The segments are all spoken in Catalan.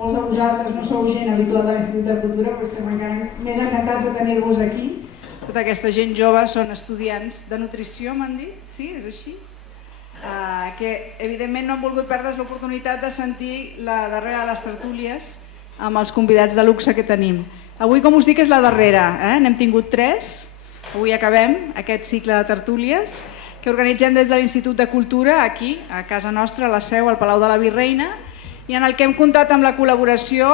molts de vosaltres no sou gent habitual de l'Institut de Cultura, però estem encara més encantats de tenir-vos aquí. Tota aquesta gent jove són estudiants de nutrició, m'han dit, sí, és així? Que evidentment no han volgut perdre's l'oportunitat de sentir la darrera de les tertúlies amb els convidats de luxe que tenim. Avui, com us dic, és la darrera, n'hem tingut 3, avui acabem aquest cicle de tertúlies que organitzem des de l'Institut de Cultura, aquí, a casa nostra, a la seu, al Palau de la Virreina, i en el que hem comptat amb la col·laboració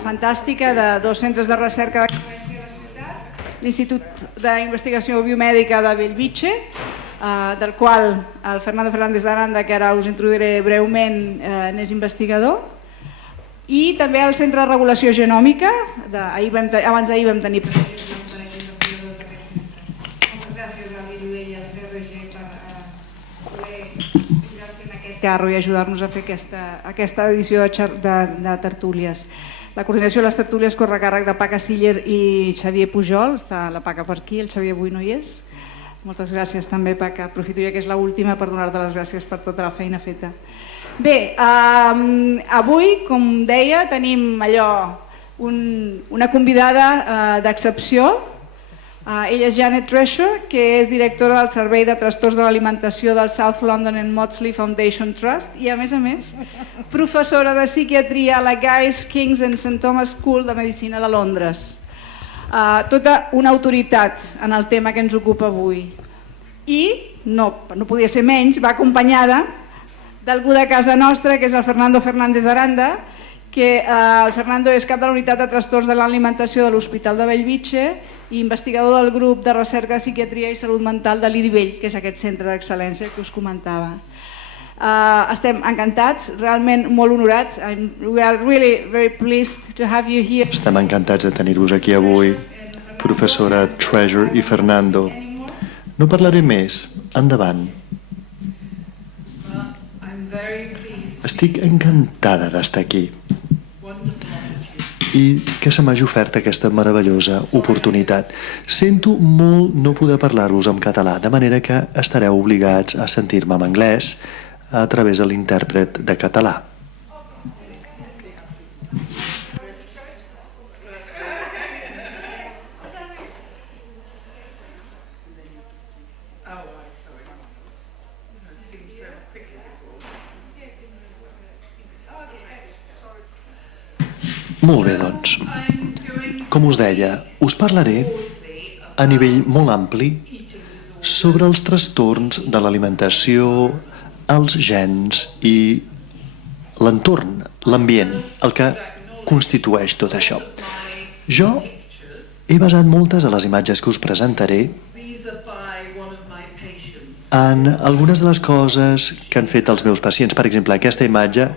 fantàstica de 2 centres de recerca d'excel·lència de la ciutat, l'Institut d'Investigació Biomèdica de Bellvitge, del qual el Fernando Fernández de Aranda, que ara us introduiré breument, n'és investigador, i també el Centre de Regulació Genòmica, abans d'ahir vam tenir investigadors d'aquest centre. Moltes gràcies a l'IDUE i al CRG per poder ficar-se en aquest carro i ajudar-nos a fer aquesta edició de tertúlies. La coordinació de les tertúlies corre a càrrec de Paca Siller i Xavier Pujol, està la Paca per aquí, el Xavier avui no hi és. Moltes gràcies també, Paca. Aprofito ja que és l'última per donar-te les gràcies per tota la feina feta. Bé, avui, com deia, tenim una convidada d'excepció. Ella és Janet Treasure, que és directora del Servei de Trastorns de l'Alimentació del South London and Maudsley Foundation Trust i, a més, professora de psiquiatria a la Guy's, King's and St. Thomas School de Medicina de Londres. Tota una autoritat en el tema que ens ocupa avui. I, no podia ser menys, va acompanyada d'algú de casa nostra, que és el Fernando Fernández de Aranda, que el Fernando és cap de la unitat de trastorns de l'alimentació de l'Hospital de Bellvitge i investigador del grup de recerca de psiquiatria i salut mental de l'IDIVELL, que és aquest centre d'excel·lència que us comentava. Estem encantats, realment molt honorats. We are really very pleased to have you here. Estem encantats de tenir-vos aquí avui, professora Treasure i Fernando. No parlaré més, endavant. Estic encantada d'estar aquí i que se m'hagi ofert aquesta meravellosa oportunitat. Sento molt no poder parlar-vos en català, de manera que estareu obligats a sentir-me en anglès a través de l'intèrpret de català. Molt bé, doncs. Com us deia, us parlaré a nivell molt ampli sobre els trastorns de l'alimentació, els gens i l'entorn, l'ambient, el que constitueix tot això. Jo he basat moltes de les imatges que us presentaré en algunes de les coses que han fet els meus pacients. Per exemple, aquesta imatge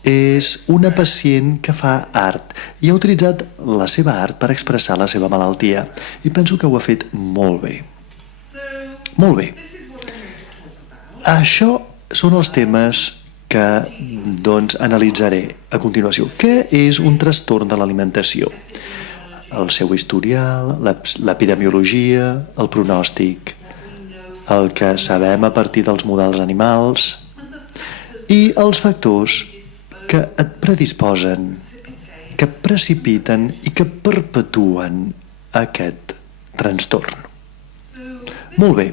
és una pacient que fa art i ha utilitzat la seva art per expressar la seva malaltia i penso que ho ha fet molt bé. Molt bé. Això són els temes que analitzaré a continuació. Què és un trastorn de l'alimentació? El seu historial, l'epidemiologia, el pronòstic, el que sabem a partir dels models animals i els factors que et predisposen, que precipiten i que perpetuen aquest trastorn. Molt bé.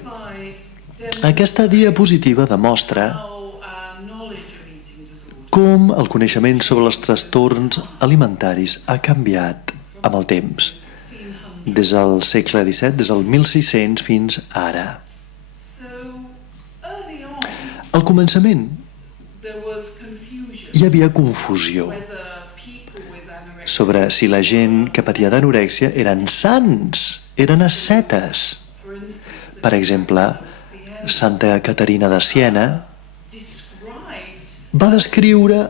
Aquesta diapositiva demostra com el coneixement sobre els trastorns alimentaris ha canviat amb el temps, des del segle XVII, des del 1600 fins ara. Al començament hi havia confusió sobre si la gent que patia d'anorèxia eren sants, eren ascetes. Per exemple, Santa Caterina de Siena va descriure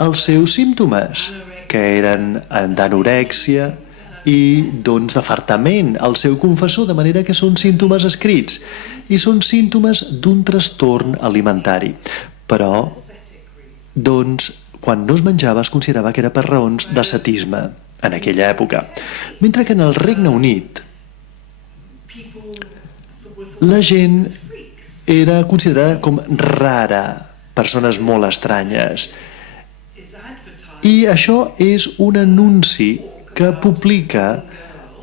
els seus símptomes, que eren d'anorèxia i d'afartament, el seu confessor, de manera que són símptomes escrits i són símptomes d'un trastorn alimentari. Però, quan no es menjava es considerava que era per raons d'ascetisme en aquella època. Mentre que en el Regne Unit la gent era considerada com rara, persones molt estranyes. I això és un anunci que publica,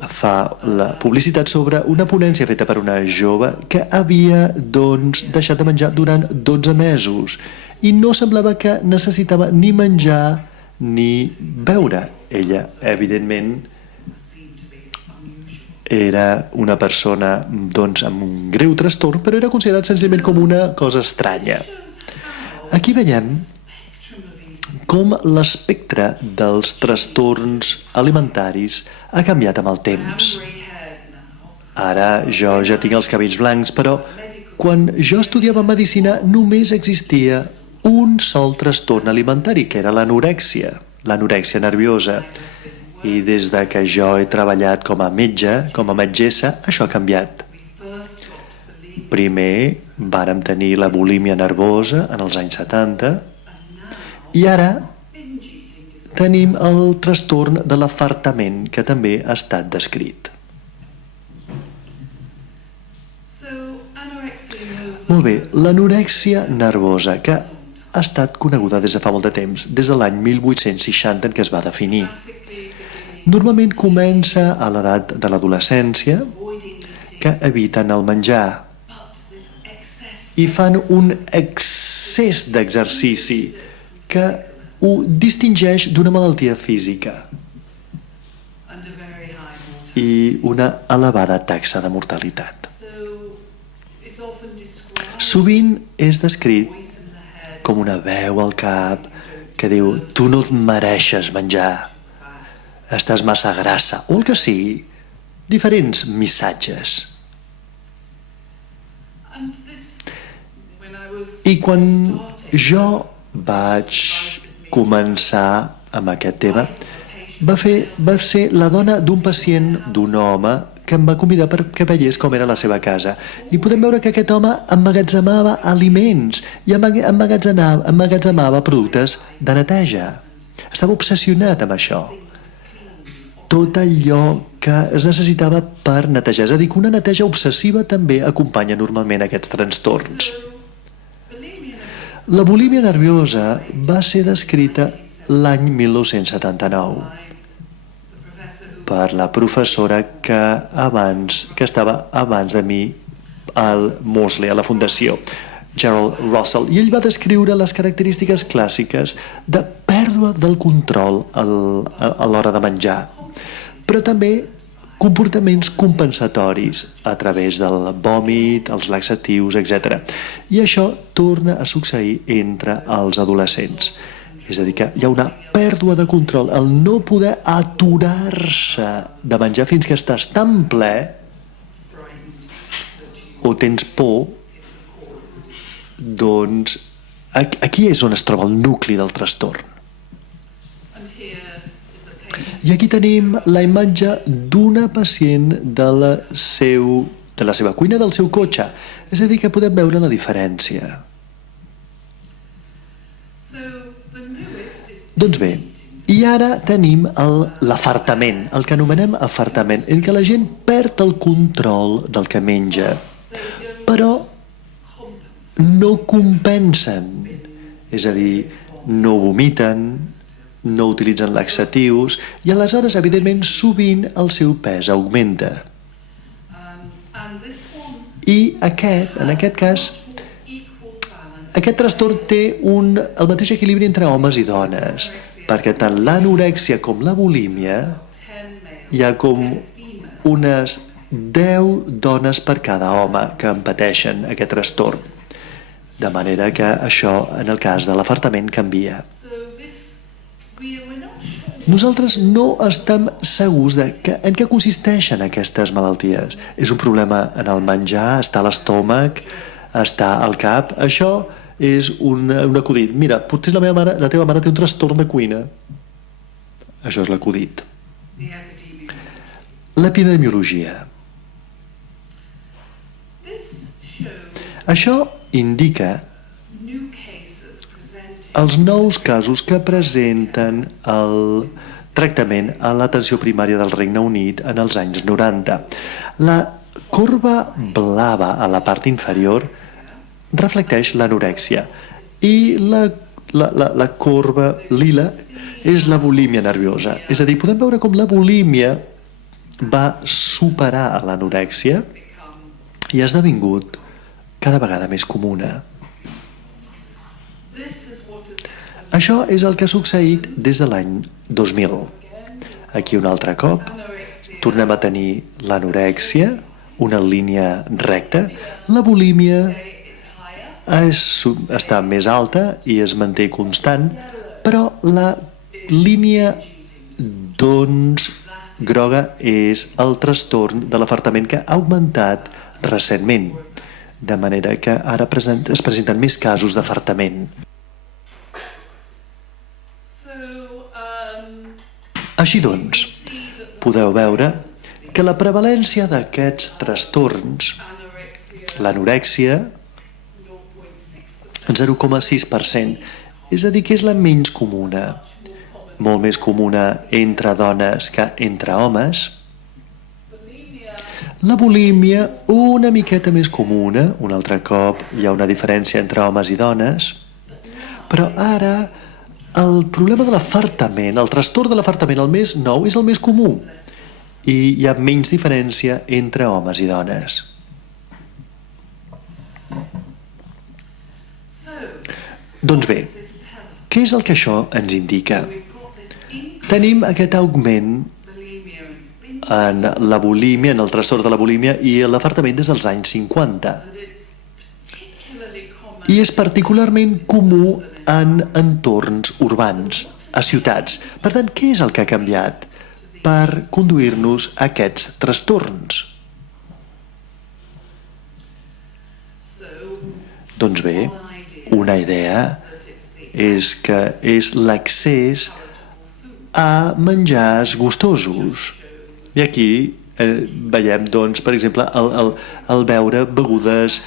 fa la publicitat sobre una ponència feta per una jove que havia deixat de menjar durant 12 mesos i no semblava que necessitava ni menjar ni beure. Ella, evidentment, era una persona amb un greu trastorn, però era considerat senzillament com una cosa estranya. Aquí veiem com l'espectre dels trastorns alimentaris ha canviat amb el temps. Ara jo ja tinc els cabells blancs, però quan jo estudiava medicina només existia un sol trastorn alimentari, que era l'anorèxia nerviosa. I des de que jo he treballat com a metge, com a metgessa, això ha canviat. Primer vàrem tenir la bulímia nervosa en els anys 70 i ara tenim el trastorn de l'afartament, que també ha estat descrit. Molt bé, l'anorèxia nervosa, que ha estat coneguda des de fa molt de temps, des de l'any 1860 en què es va definir. Normalment comença a l'edat de l'adolescència, que eviten el menjar i fan un excés d'exercici que ho distingeix d'una malaltia física i una elevada taxa de mortalitat. Sovint és descrit com una veu al cap que diu «tu no et mereixes menjar, estàs massa grassa», o el que sigui, diferents missatges. I quan jo vaig començar amb aquest tema, va ser la dona d'un pacient, d'un home, que em va convidar perquè veiés com era la seva casa. I podem veure que aquest home emmagatzemava aliments i emmagatzemava productes de neteja. Estava obsessionat amb això. Tot allò que es necessitava per netejar. És a dir, que una neteja obsessiva també acompanya normalment aquests trastorns. La bulímia nerviosa va ser descrita l'any 1979 per la professora que estava abans de mi al Moseley, a la Fundació, Gerald Russell, i ell va descriure les característiques clàssiques de pèrdua del control a l'hora de menjar, però també comportaments compensatoris a través del vòmit, els laxatius, etc. I això torna a succeir entre els adolescents. És a dir, que hi ha una pèrdua de control, el no poder aturar-se de menjar fins que estàs tan ple o tens por, doncs aquí és on es troba el nucli del trastorn. I aquí tenim la imatge d'una pacient de la seva cuina, del seu cotxe. És a dir, que podem veure la diferència. Doncs bé, i ara tenim l'afartament, el que anomenem afartament, en què la gent perd el control del que menja, però no compensen, és a dir, no vomiten, no utilitzen laxatius, i aleshores, evidentment, sovint el seu pes augmenta. I en aquest cas, aquest trastorn té el mateix equilibri entre homes i dones, perquè tant l'anorèxia com la bulímia hi ha com unes 10 dones per cada home que en pateixen aquest trastorn. De manera que això, en el cas de l'afartament, canvia. Nosaltres no estem segurs en què consisteixen aquestes malalties. És un problema en el menjar, està a l'estómac, està al cap. Això és un acudit. Mira, potser la teva mare té un trastorn de cuina. Això és l'acudit. L'epidemiologia. Això indica els nous casos que presenten el tractament a l'atenció primària del Regne Unit en els anys 90. La corba blava a la part inferior reflecteix l'anorèxia i la corba lila és la bulímia nerviosa. És a dir, podem veure com la bulímia va superar a l'anorèxia i ha esdevingut cada vegada més comuna. Això és el que ha succeït des de l'any 2000. Aquí un altre cop tornem a tenir l'anorèxia, una línia recta. La bulímia està més alta i es manté constant, però la línia doncs groga és el trastorn de l'afartament que ha augmentat recentment, de manera que ara es presenten més casos d'afartament. Així doncs, podeu veure que la prevalència d'aquests trastorns, l'anorèxia, 0,6%, és a dir, que és la menys comuna, molt més comuna entre dones que entre homes. La bulímia, una miqueta més comuna, un altre cop hi ha una diferència entre homes i dones, però ara el problema de l'afartament, el trastorn de l'afartament, el més nou, és el més comú i hi ha menys diferència entre homes i dones. Doncs bé, què és el que això ens indica? Tenim aquest augment en la bulímia, en el trastorn de la bulímia i l'afartament des dels anys 50. I és particularment comú en entorns urbans, a ciutats. Per tant, què és el que ha canviat per conduir-nos a aquests trastorns? Doncs bé, una idea és que és l'accés a menjars gustosos. I aquí veiem, doncs, per exemple, el beure begudes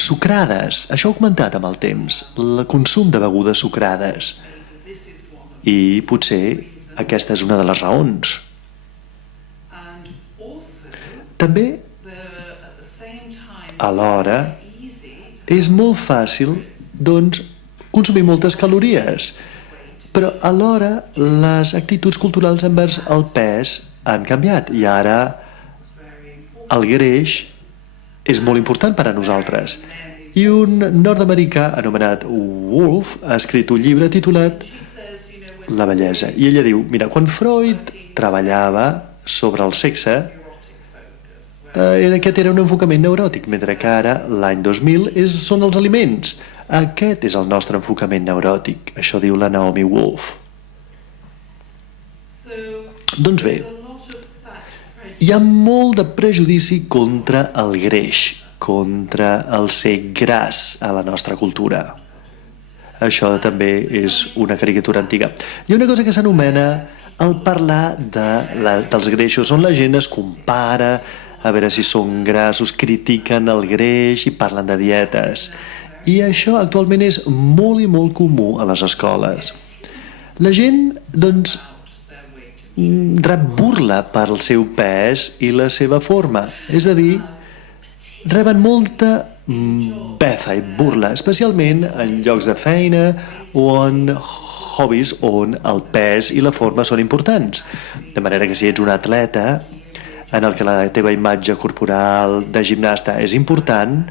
sucrades. Això ha augmentat amb el temps, el consum de begudes sucrades. I potser aquesta és una de les raons. També, alhora, és molt fàcil, doncs, consumir moltes calories, però alhora les actituds culturals envers el pes han canviat i ara el greix és molt important per a nosaltres. I un nord-americà anomenat Wolf ha escrit un llibre titulat La bellesa. I ella diu, mira, quan Freud treballava sobre el sexe, aquest era un enfocament neuròtic, mentre que ara, l'any 2000, són els aliments. Aquest és el nostre enfocament neuròtic. Això diu la Naomi Wolf. Doncs bé, hi ha molt de prejudici contra el greix, contra el ser gras a la nostra cultura. Això també és una caricatura antiga. Hi ha una cosa que s'anomena el parlar dels greixos, on la gent es compara, a veure si són grassos, critiquen el greix i parlen de dietes. I això actualment és molt i molt comú a les escoles. La gent, doncs, rep burla pel seu pes i la seva forma. És a dir, reben molta befa i burla, especialment en llocs de feina o en hobbies on el pes i la forma són importants. De manera que si ets un atleta en el que la teva imatge corporal de gimnasta és important,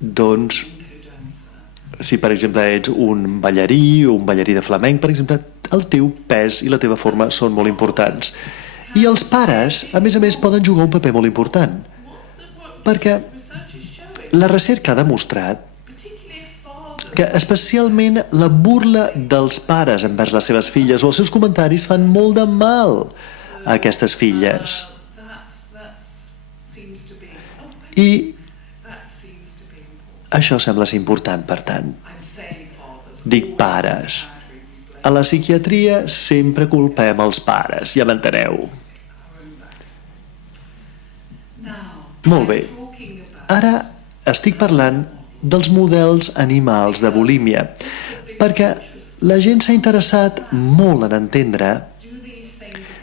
doncs, si per exemple ets un ballarí o un ballarí de flamenc, per exemple, el teu pes i la teva forma són molt importants. I els pares, a més, poden jugar un paper molt important, perquè la recerca ha demostrat que especialment la burla dels pares envers les seves filles o els seus comentaris fan molt de mal a aquestes filles. I això sembla ser important, per tant. Dic pares. A la psiquiatria sempre culpem els pares, ja m'enteneu. Molt bé. Ara estic parlant dels models animals de bulímia, perquè la gent s'ha interessat molt en entendre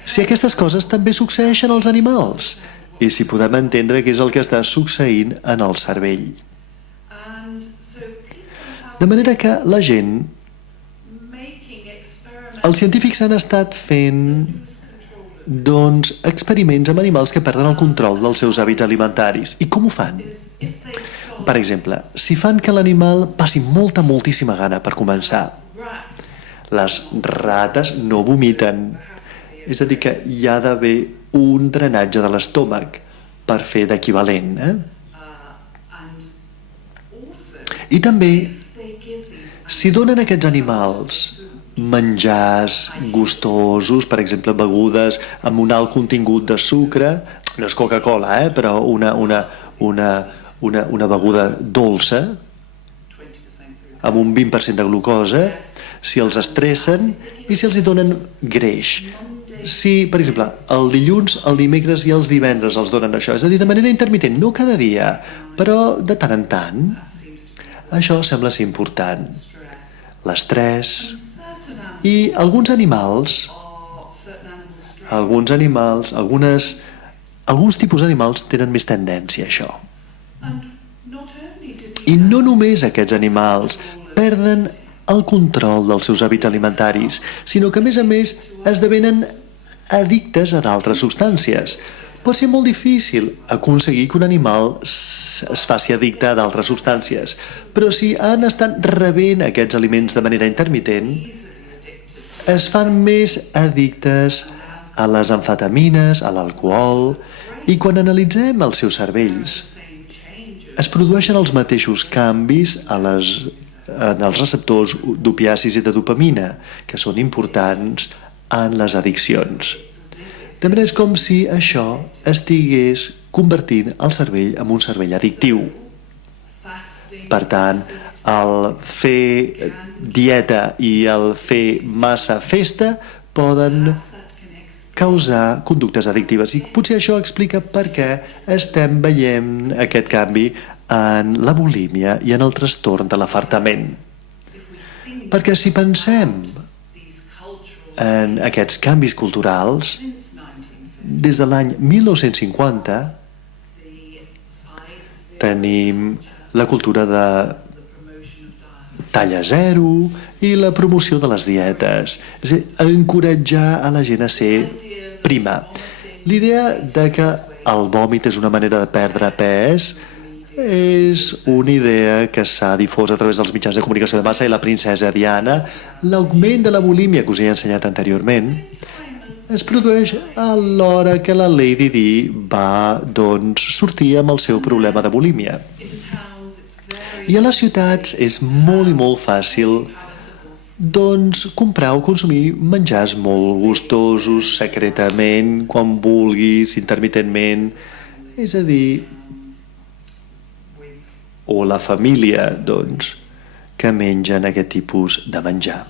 si aquestes coses també succeeixen als animals i si podem entendre què és el que està succeint en el cervell. De manera que la gent els científics han estat fent experiments amb animals que perden el control dels seus hàbits alimentaris. I com ho fan? Per exemple, si fan que l'animal passi moltíssima gana per començar, les rates no vomiten. És a dir, que hi ha d'haver un drenatge de l'estómac per fer d'equivalent. I també, si donen a aquests animals menjars gustosos, per exemple, begudes amb un alt contingut de sucre, no és Coca-Cola, però una beguda dolça, amb un 20% de glucosa, si els estressen i si els hi donen greix. Si, per exemple, el dilluns, el dimecres i els divendres els donen això, és a dir, de manera intermitent, no cada dia, però de tant en tant, això sembla ser important. L'estrès i alguns tipus d'animals tenen més tendència a això. I no només aquests animals perden el control dels seus hàbits alimentaris, sinó que, a més, esdevenen addictes a d'altres substàncies. Pot ser molt difícil aconseguir que un animal es faci addicte a d'altres substàncies, però si han estat rebent aquests aliments de manera intermitent, es fan més addictes a les amfetamines, a l'alcohol, i quan analitzem els seus cervells, es produeixen els mateixos canvis en els receptors d'opiacis i de dopamina, que són importants en les addiccions. També és com si això estigués convertint el cervell en un cervell addictiu. Per tant, el fer dieta i el fer massa festa poden causar conductes addictives. I potser això explica per què estem veient aquest canvi en la bulímia i en el trastorn de l'afartament. Perquè si pensem en aquests canvis culturals, des de l'any 1950 tenim la cultura de talla zero i la promoció de les dietes, és a dir, encoratjar a la gent a ser prima. L'idea de que el vòmit és una manera de perdre pes és una idea que s'ha difós a través dels mitjans de comunicació de massa i la princesa Diana. L'augment de la bulímia que us he ensenyat anteriorment es produeix a l'hora que la Lady Di va sortir amb el seu problema de bulímia. I a les ciutats és molt i molt fàcil comprar o consumir menjars molt gustosos, secretament, quan vulguis, intermitentment, és a dir, o la família, que mengen aquest tipus de menjar.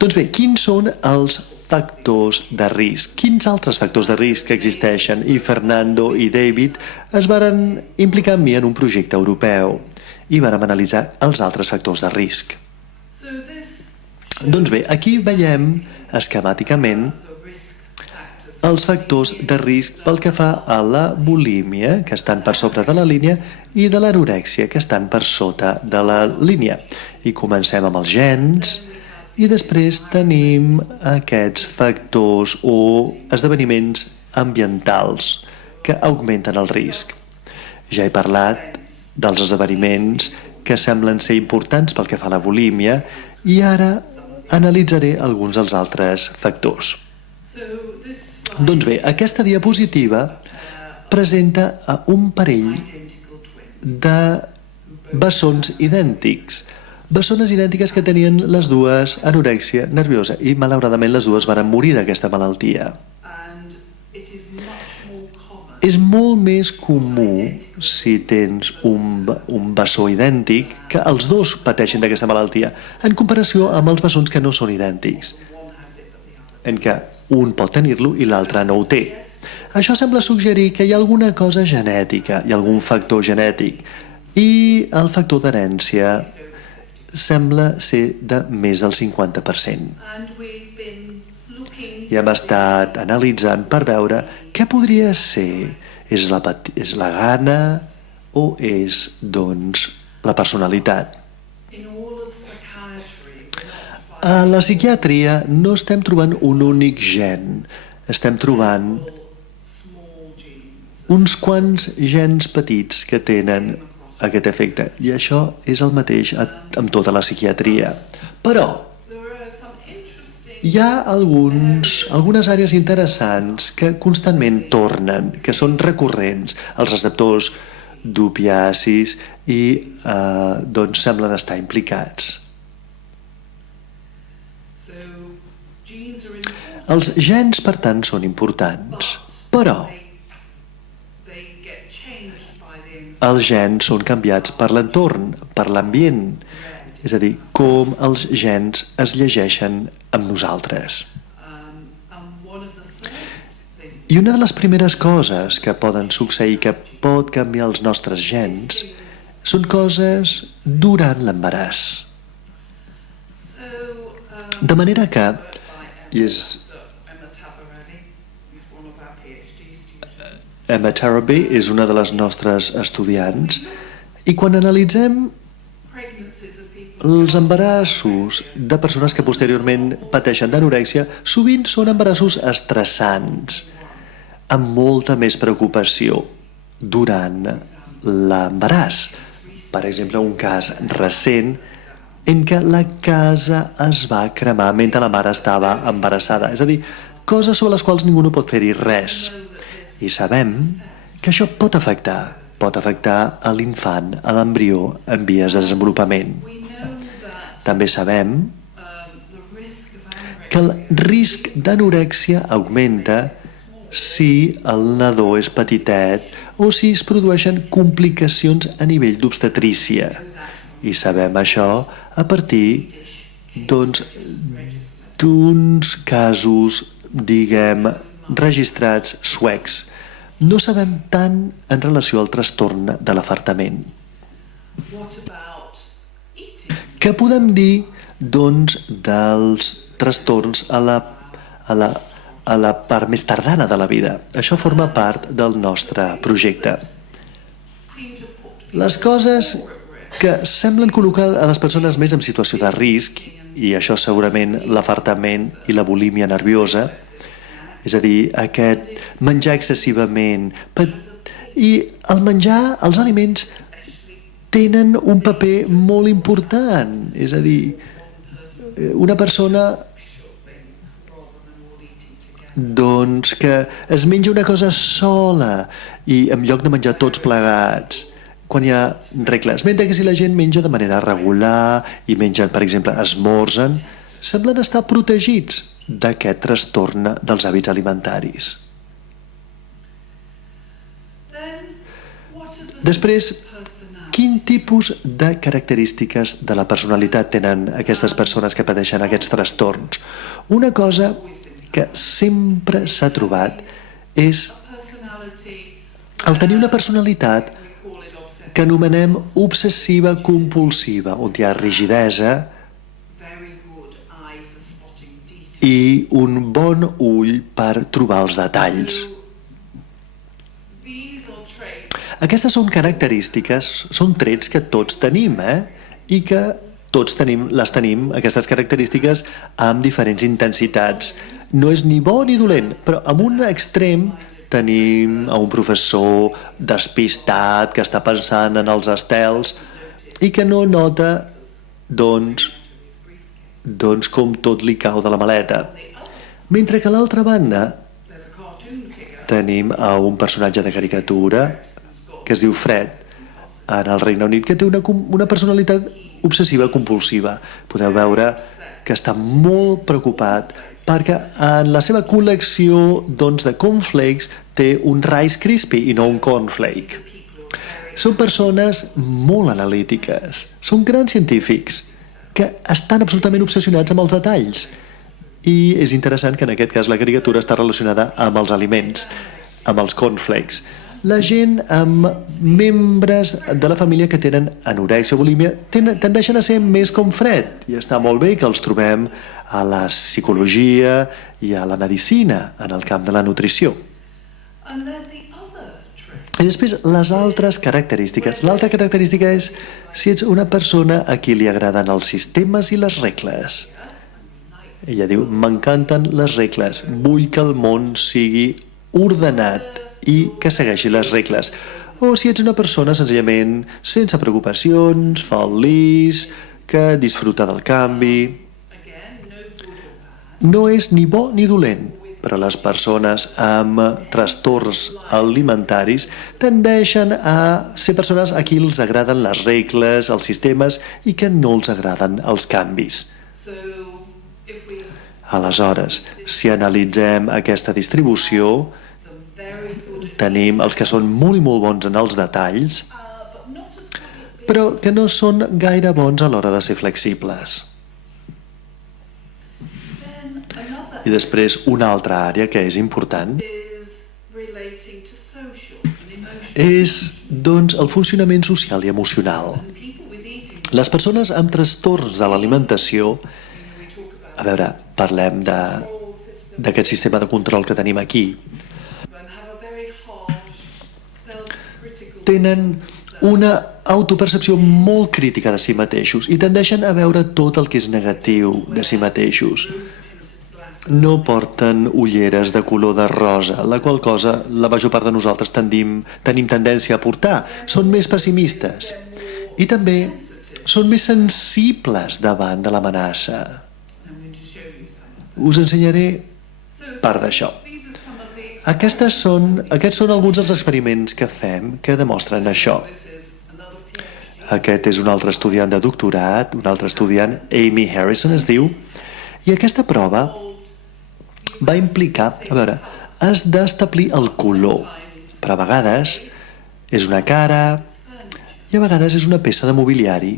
Doncs bé, quins són els factors de risc? Quins altres factors de risc existeixen? I Fernando i David es varen implicar amb mi en un projecte europeu i vàrem analitzar els altres factors de risc. Doncs bé, aquí veiem esquemàticament els factors de risc pel que fa a la bulímia, que estan per sobre de la línia, i de l'anorèxia, que estan per sota de la línia. I comencem amb els gens, i després tenim aquests factors o esdeveniments ambientals que augmenten el risc. Ja he parlat dels esdeveniments que semblen ser importants pel que fa a la bulímia i ara analitzaré alguns dels altres factors. Doncs bé, aquesta diapositiva presenta un parell de bessons idèntics. Bessones idèntiques que tenien les dues anorèxia nerviosa i malauradament les dues varen morir d'aquesta malaltia. És molt més comú si tens un bessó idèntic que els dos pateixin d'aquesta malaltia en comparació amb els bessons que no són idèntics, en què un pot tenir-lo i l'altre no ho té. Això sembla suggerir que hi ha alguna cosa genètica, hi ha algun factor genètic, i el factor d'herència sembla ser de més del 50%. I hem estat analitzant per veure què podria ser. És la gana o és, la personalitat? A la psiquiatria no estem trobant un únic gen, estem trobant uns quants gens petits que tenen aquest efecte, i això és el mateix amb tota la psiquiatria. Però hi ha algunes àrees interessants que constantment tornen, que són recurrents, els receptors d'opiacis i doncs semblen estar implicats. Els gens, per tant, són importants, però els gens són canviats per l'entorn, per l'ambient, és a dir, com els gens es llegeixen amb nosaltres. I una de les primeres coses que poden succeir, que pot canviar els nostres gens, són coses durant l'embaràs. De manera que, Emma Taraby és una de les nostres estudiants, i quan analitzem els embarassos de persones que posteriorment pateixen d'anorèxia, sovint són embarassos estressants, amb molta més preocupació durant l'embaràs. Per exemple, un cas recent en què la casa es va cremar mentre la mare estava embarassada. És a dir, coses sobre les quals ningú no pot fer-hi res. I sabem que això pot afectar a l'infant, a l'embrió en vies de desenvolupament. També sabem que el risc d'anorèxia augmenta si el nadó és petitet o si es produeixen complicacions a nivell d'obstetrícia. I sabem això a partir d'uns casos, diguem, registrats suecs. No sabem tant en relació al trastorn de l'afartament. Què podem dir, doncs, dels trastorns a la part més tardana de la vida? Això forma part del nostre projecte. Les coses que semblen col·locar a les persones més en situació de risc, i això segurament l'afartament i la bulímia nerviosa, és a dir, aquest menjar excessivament, i el menjar, els aliments tenen un paper molt important, és a dir, una persona doncs que es menja una cosa sola i en lloc de menjar tots plegats, quan hi ha regles, mentre que si la gent menja de manera regular i mengen, per exemple, esmorzen, semblen estar protegits d'aquest trastorn dels hàbits alimentaris. Després, quin tipus de característiques de la personalitat tenen aquestes persones que pateixen aquests trastorns? Una cosa que sempre s'ha trobat és el tenir una personalitat que anomenem obsessiva compulsiva, on hi ha rigidesa i un bon ull per trobar els detalls. Aquestes són característiques, són trets que tots tenim, i que tots les tenim, aquestes característiques, amb diferents intensitats. No és ni bo ni dolent, però en un extrem tenim a un professor despistat que està pensant en els estels i que no nota, doncs com tot li cau de la maleta. Mentre que a l'altra banda tenim a un personatge de caricatura que es diu Fred, en el Regne Unit, que té una personalitat obsessiva compulsiva. Podeu veure que està molt preocupat perquè en la seva col·lecció de cornflakes té un Rice Krispie i no un cornflake. Són persones molt analítiques, són grans científics que estan absolutament obsessionats amb els detalls. I és interessant que en aquest cas la caricatura està relacionada amb els aliments, amb els cornflakes. La gent amb membres de la família que tenen anorèxia o bulímia tendeixen a ser més com Fred, i està molt bé que els trobem a la psicologia i a la medicina, en el camp de la nutrició. I després, les altres característiques. L'altra característica és si ets una persona a qui li agraden els sistemes i les regles. Ella diu, m'encanten les regles, vull que el món sigui ordenat i que segueixi les regles. O si ets una persona senzillament sense preocupacions, feliç, que disfruta del canvi. No és ni bo ni dolent, però les persones amb trastorns alimentaris tendeixen a ser persones a qui els agraden les regles, els sistemes i que no els agraden els canvis. Aleshores, si analitzem aquesta distribució, tenim els que són molt i molt bons en els detalls, però que no són gaire bons a l'hora de ser flexibles. I després una altra àrea que és important és, doncs, el funcionament social i emocional. Les persones amb trastorns de l'alimentació, a veure, parlem d'aquest sistema de control que tenim aquí, tenen una autopercepció molt crítica de si mateixos i tendeixen a veure tot el que és negatiu de si mateixos. No porten ulleres de color de rosa, la qual cosa la major part de nosaltres tenim tendència a portar. Són més pessimistes i també són més sensibles davant de l'amenaça. Us ensenyaré part d'això. Aquests són alguns dels experiments que fem que demostren això. Aquest és un altre estudiant de doctorat, un altre estudiant, Amy Harrison es diu, i aquesta prova va implicar, a veure, has d'establir el color, però a vegades és una cara i a vegades és una peça de mobiliari.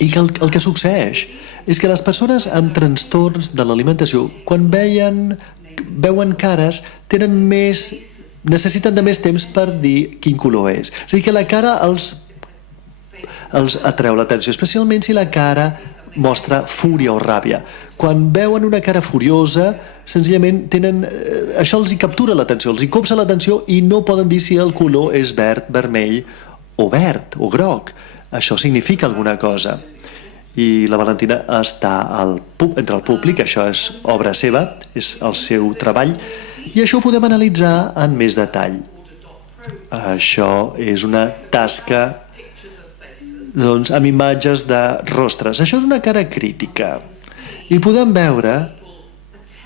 I que el que succeeix és que les persones amb trastorns de l'alimentació, quan veuen cares, necessiten de més temps per dir quin color és. És a dir, que la cara els atreu l'atenció, especialment si la cara mostra fúria o ràbia. Quan veuen una cara furiosa, senzillament això els hi captura l'atenció, els hi copsa l'atenció i no poden dir si el color és verd, vermell o verd o groc. Això significa alguna cosa. I la Valentina està entre el públic, això és obra seva, és el seu treball, i això ho podem analitzar en més detall. Això és una tasca amb imatges de rostres. Això és una cara crítica. I podem veure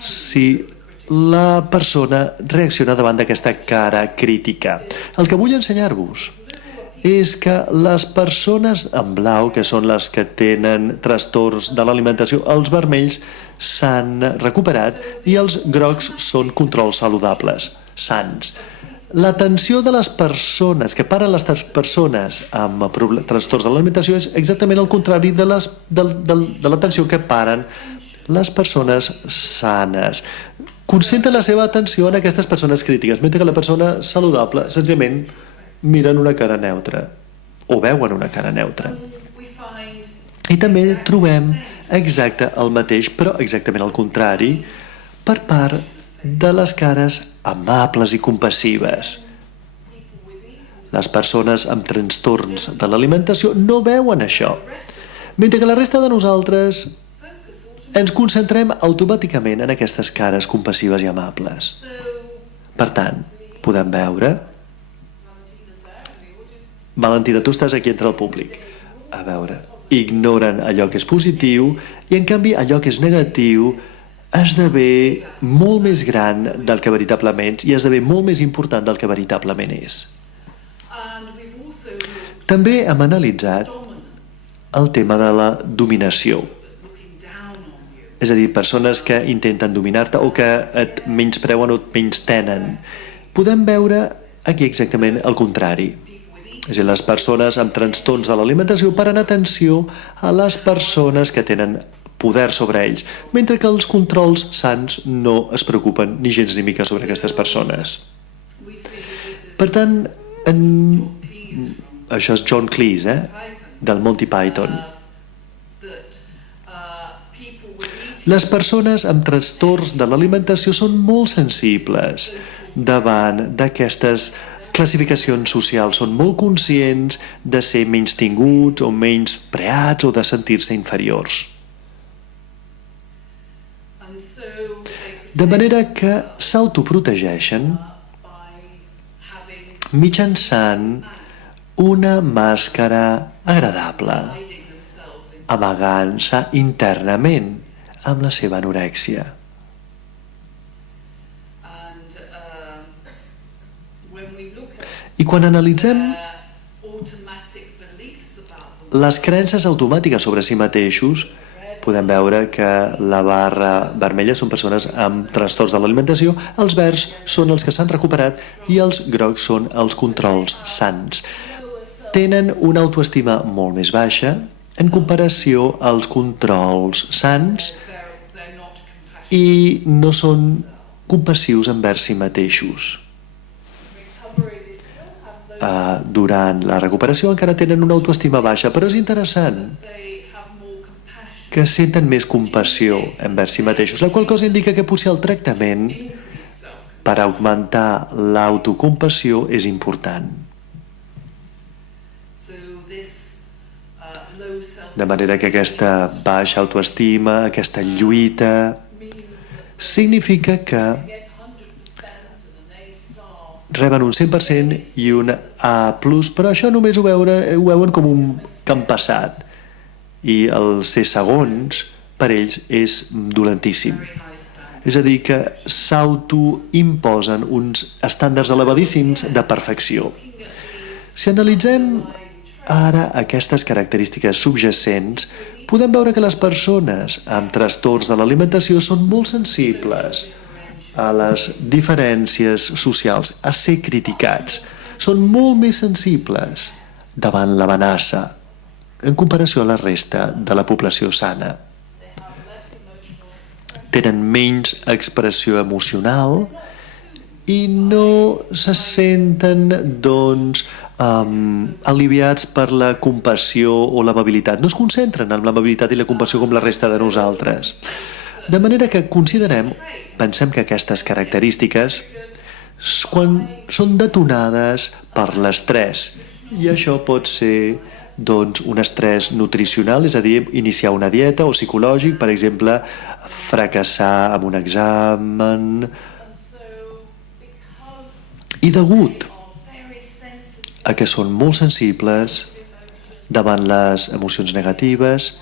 si la persona reacciona davant d'aquesta cara crítica. El que vull ensenyar-vos és que les persones en blau, que són les que tenen trastorns de l'alimentació, els vermells s'han recuperat i els grocs són controls saludables, sans. L'atenció de les persones, que paren les persones amb trastorns de l'alimentació, és exactament el contrari de l'atenció que paren les persones sanes. Concentren la seva atenció en aquestes persones crítiques, mentre que la persona saludable, senzillament, miren una cara neutra o veuen una cara neutra. I també trobem exacte el mateix, però exactament el contrari, per part de les cares amables i compassives. Les persones amb trastorns de l'alimentació no veuen això, mentre que la resta de nosaltres ens concentrem automàticament en aquestes cares compassives i amables. Per tant, podem veure... Valentina, tu estàs aquí entre el públic. A veure, ignoren allò que és positiu i, en canvi, allò que és negatiu esdevé molt més gran del que veritablement i esdevé molt més important del que veritablement és. També hem analitzat el tema de la dominació. És a dir, persones que intenten dominar-te o que et menyspreuen o et menystenen. Podem veure aquí exactament el contrari. És a dir, les persones amb trastorns de l'alimentació paren atenció a les persones que tenen poder sobre ells, mentre que els controls sans no es preocupen ni gens ni mica sobre aquestes persones. Per tant, això és John Cleese, del Monty Python. Les persones amb trastorns de l'alimentació són molt sensibles davant d'aquestes classificacions socials, són molt conscients de ser menystinguts o menyspreats o de sentir-se inferiors. De manera que s'autoprotegeixen mitjançant una màscara agradable, amagant-se internament amb la seva anorèxia. I quan analitzem les creences automàtiques sobre si mateixos, podem veure que la barra vermella són persones amb trastorns de l'alimentació, els verds són els que s'han recuperat i els grocs són els controls sans. Tenen una autoestima molt més baixa en comparació als controls sans i no són compassius envers si mateixos. Durant la recuperació encara tenen una autoestima baixa, però és interessant que senten més compassió envers si mateixos, la qual cosa indica que potser el tractament per augmentar l'autocompassió és important. De manera que aquesta baixa autoestima, aquesta lluita, significa que reben un 100% i un A+, però això només ho veuen com un camp passat. I el ser segons, per ells, és dolentíssim. És a dir, que s'autoimposen uns estàndards elevadíssims de perfecció. Si analitzem ara aquestes característiques subjacents, podem veure que les persones amb trastorns de l'alimentació són molt sensibles a les diferències socials, a ser criticats. Són molt més sensibles davant l'amenaça en comparació a la resta de la població sana. Tenen menys expressió emocional i no se senten, doncs, aliviats per la compassió o l'amabilitat. No es concentren en l'amabilitat i la compassió com la resta de nosaltres. De manera que pensem que aquestes característiques quan són detonades per l'estrès, i això pot ser doncs, un estrès nutricional, és a dir, iniciar una dieta, o psicològic, per exemple, fracassar en un examen. I degut a que són molt sensibles davant les emocions negatives,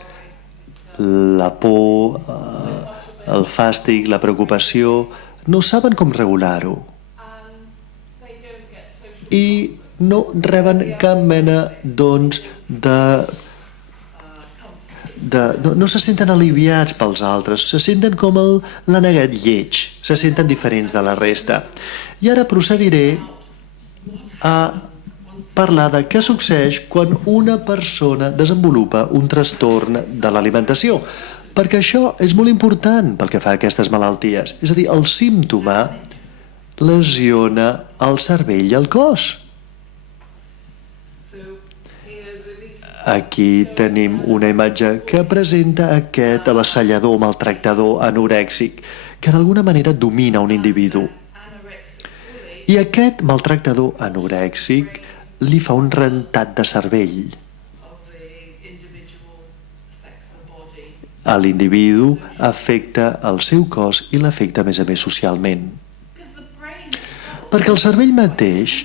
la por, el fàstic, la preocupació, no saben com regular-ho. I no reben cap mena, doncs, no se senten aliviats pels altres, se senten com l'aneguet lleig, se senten diferents de la resta. I ara procediré a parlar de què succeeix quan una persona desenvolupa un trastorn de l'alimentació, perquè això és molt important pel que fa a aquestes malalties. És a dir, el símptoma lesiona el cervell i el cos. Aquí tenim una imatge que presenta aquest avassallador maltractador anorèxic que d'alguna manera domina un individu. I aquest maltractador anorèxic li fa un rentat de cervell. A l'individu afecta el seu cos i l'afecta a més socialment. Perquè el cervell mateix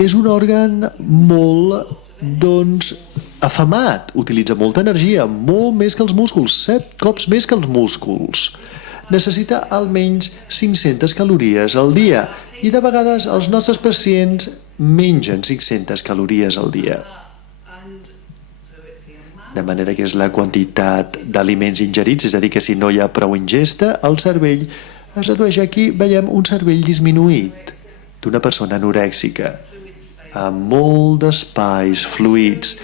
és un òrgan molt, doncs, afamat, utilitza molta energia, molt més que els músculs, 7 cops més que els músculs. Necessita almenys 500 calories al dia i de vegades els nostres pacients mengen 500 calories al dia. De manera que és la quantitat d'aliments ingerits, és a dir, que si no hi ha prou ingesta, el cervell es redueix. Aquí veiem un cervell disminuït d'una persona anorèxica, amb molt d'espais fluids.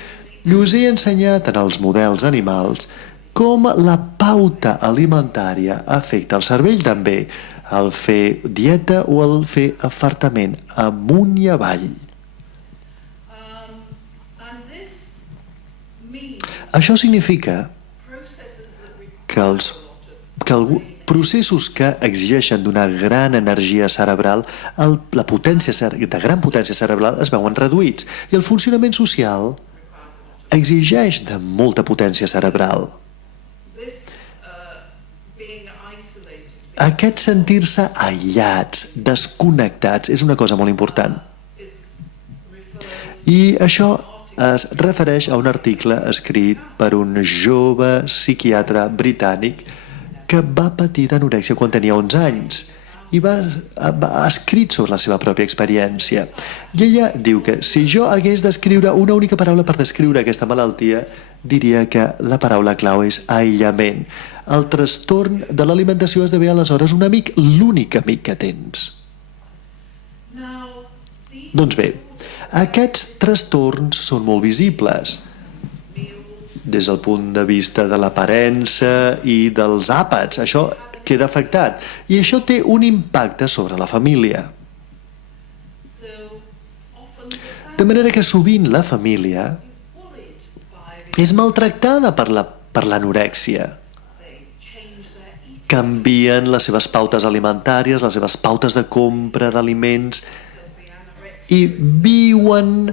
I us he ensenyat en els models animals com la pauta alimentària afecta el cervell també, el fer dieta o el fer afartament, amunt i avall. Això significa que els processos que exigeixen d'una gran energia cerebral, de gran potència cerebral, es veuen reduïts i el funcionament social exigeix de molta potència cerebral. Aquest sentir-se aïllats, desconnectats, és una cosa molt important. I això es refereix a un article escrit per un jove psiquiatre britànic que va patir d'anorèxia quan tenia 11 anys i ha escrit sobre la seva pròpia experiència. I ella diu que si jo hagués d'escriure una única paraula per descriure aquesta malaltia, diria que la paraula clau és aïllament. El trastorn de l'alimentació esdevé aleshores un amic, l'únic amic que tens. Doncs bé, aquests trastorns són molt visibles des del punt de vista de l'aparença i dels àpats. Això queda afectat i això té un impacte sobre la família. De manera que sovint la família és maltractada per l'anorèxia. Canvien les seves pautes alimentàries, les seves pautes de compra d'aliments i viuen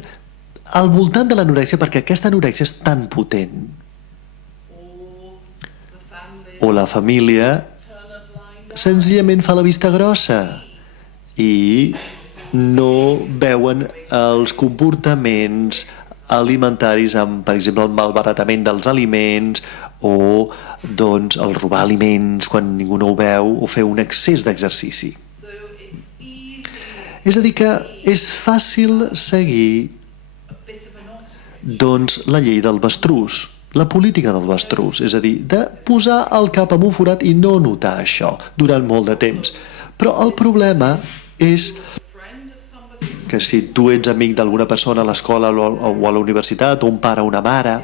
al voltant de l'anorèxia perquè aquesta anorèxia és tan potent. O la família senzillament fa la vista grossa i no veuen els comportaments alimentaris amb, per exemple, el malbaratament dels aliments o doncs, el robar aliments quan ningú no ho veu o fer un excés d'exercici. És a dir que és fàcil seguir doncs, la llei del avestruz, la política del avestruz, és a dir, de posar el cap en un forat i no notar això durant molt de temps. Però el problema és que si tu ets amic d'alguna persona a l'escola o a la universitat, o un pare o una mare,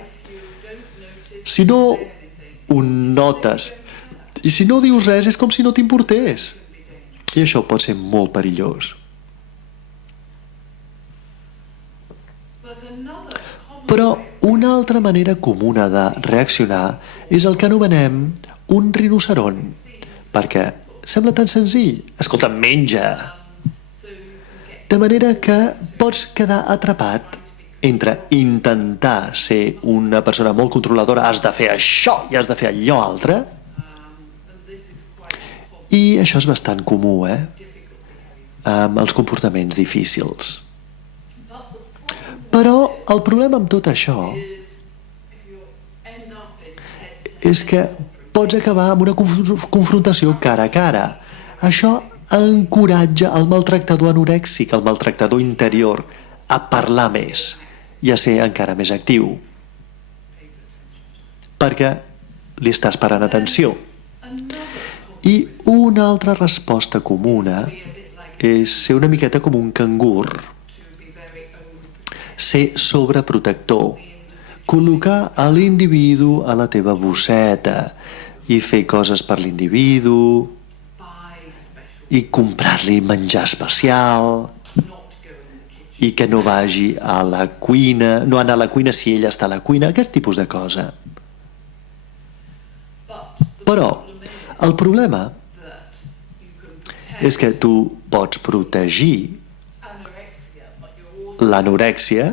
si no ho notes i si no dius res és com si no t'importés. I això pot ser molt perillós. Però una altra manera comuna de reaccionar és el que anomenem un rinoceront, perquè sembla tan senzill. Escolta, menja! De manera que pots quedar atrapat entre intentar ser una persona molt controladora, has de fer això i has de fer allò altre, i això és bastant comú, amb els comportaments difícils. Però el problema amb tot això és que pots acabar amb una confrontació cara a cara. Això encoratja el maltractador anorèxic, el maltractador interior, a parlar més i a ser encara més actiu. Perquè li estàs parant atenció. I una altra resposta comuna és ser una miqueta com un cangur. Ser sobreprotector, col·locar a l'individu a la teva bosseta i fer coses per l'individu i comprar-li menjar especial i que no vagi a la cuina, no anar a la cuina si ella està a la cuina, aquest tipus de cosa. Però el problema és que tu pots protegir l'anorèxia,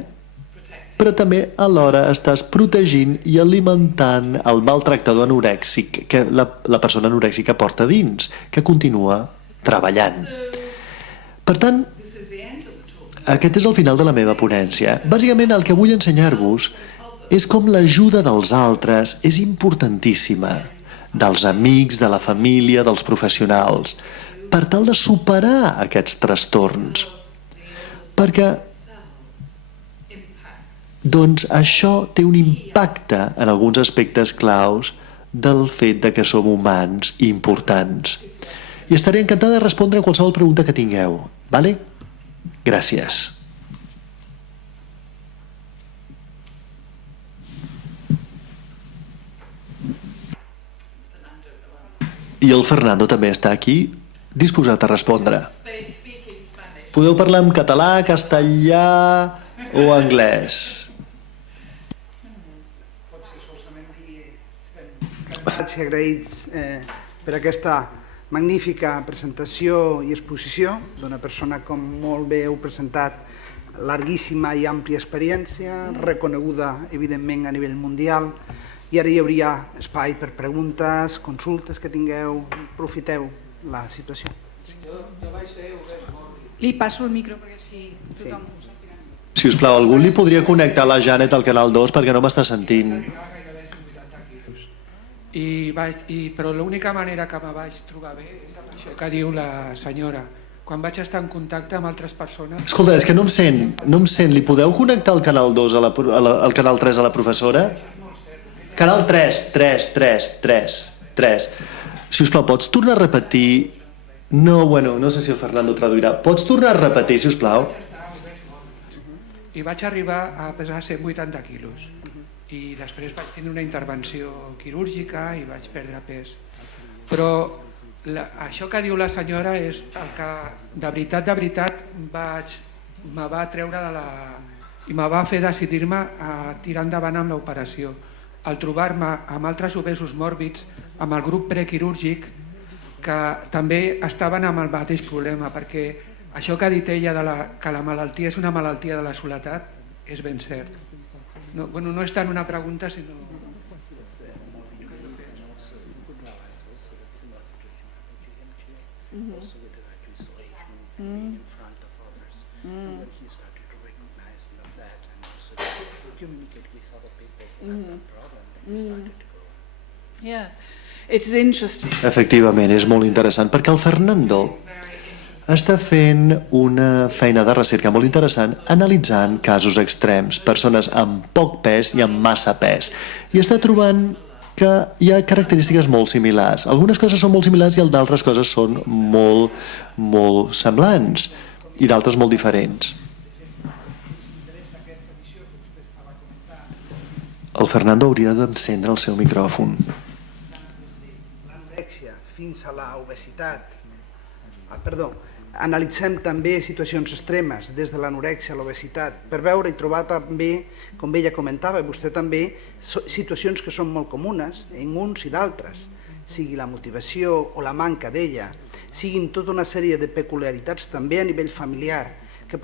però també alhora estàs protegint i alimentant el maltractador anorèxic que la persona anorèxica porta dins, que continua treballant. Per tant, aquest és el final de la meva ponència. Bàsicament el que vull ensenyar-vos és com l'ajuda dels altres és importantíssima, dels amics, de la família, dels professionals, per tal de superar aquests trastorns. Perquè doncs això té un impacte en alguns aspectes claus del fet de que som humans i importants. I estaré encantada de respondre a qualsevol pregunta que tingueu. Vale? Gràcies. I el Fernando també està aquí, disposat a respondre. Podeu parlar en català, castellà o anglès. I agraïts per aquesta magnífica presentació i exposició d'una persona, com molt bé heu presentat, larguíssima i àmplia experiència, reconeguda evidentment a nivell mundial, I ara hi hauria espai per preguntes, consultes que tingueu, aprofiteu la situació. Jo vaig ser obès mòrbid. Li passo el micro perquè així tothom ho sentirà. Si us plau, algú li podria connectar la Janet al canal 2 perquè no m'està sentint. Gairebé 180 quilos. Però l'única manera que me vaig trobar bé és amb això que diu la senyora. Quan vaig estar en contacte amb altres persones... Escolta, és que no em sent. Li podeu connectar el canal 2 al canal 3 a la professora? Canal 3. Si us plau, pots tornar a repetir... No sé si el Fernando traduirà. Pots tornar a repetir, si us plau? I vaig arribar a pesar 180 quilos. I després vaig tenir una intervenció quirúrgica i vaig perdre pes. Però això que diu la senyora és el que de veritat me va treure de la... i me va fer decidir-me a tirar endavant amb l'operació. Al trobar-me amb altres obesos mòrbids, amb el grup prequirúrgic, que també estaven amb el mateix problema, perquè això que ha dit ella que la malaltia és una malaltia de la soledat és ben cert. No és tant una pregunta, sinó... Yeah, it's interesting. Efectivament, és molt interessant, perquè el Fernando està fent una feina de recerca molt interessant analitzant casos extrems, persones amb poc pes i amb massa pes, i està trobant que hi ha característiques molt similars. Algunes coses són molt similars i d'altres coses són molt semblants i d'altres molt diferents. El Fernando hauria d'encendre el seu micròfon. L'anorèxia fins a l'obesitat. Analitzem també situacions extremes, des de l'anorèxia a l'obesitat, per veure i trobar també, com ella comentava, i vostè també, situacions que són molt comunes en uns i d'altres, sigui la motivació o la manca d'ella, siguin tota una sèrie de peculiaritats també a nivell familiar, que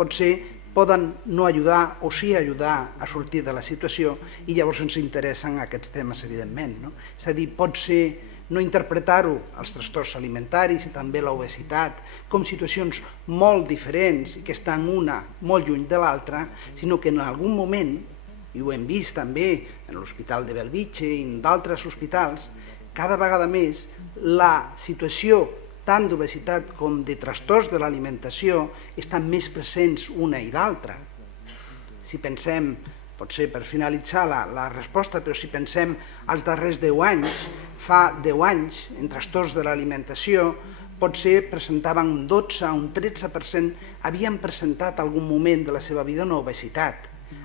poden no ajudar o sí ajudar a sortir de la situació, i llavors ens interessen aquests temes, evidentment. És a dir, pot ser no interpretar-ho, els trastorns alimentaris i també l'obesitat, com situacions molt diferents i que estan una molt lluny de l'altra, sinó que en algun moment, i ho hem vist també en l'Hospital de Bellvitge i en d'altres hospitals, cada vegada més la situació tant d'obesitat com de trastorns de l'alimentació estan més presents una i l'altra. Si pensem, potser per finalitzar la resposta, però si pensem als darrers 10 anys, fa 10 anys, en trastorns de l'alimentació, potser presentaven un 12, un 13%, havien presentat algun moment de la seva vida una obesitat.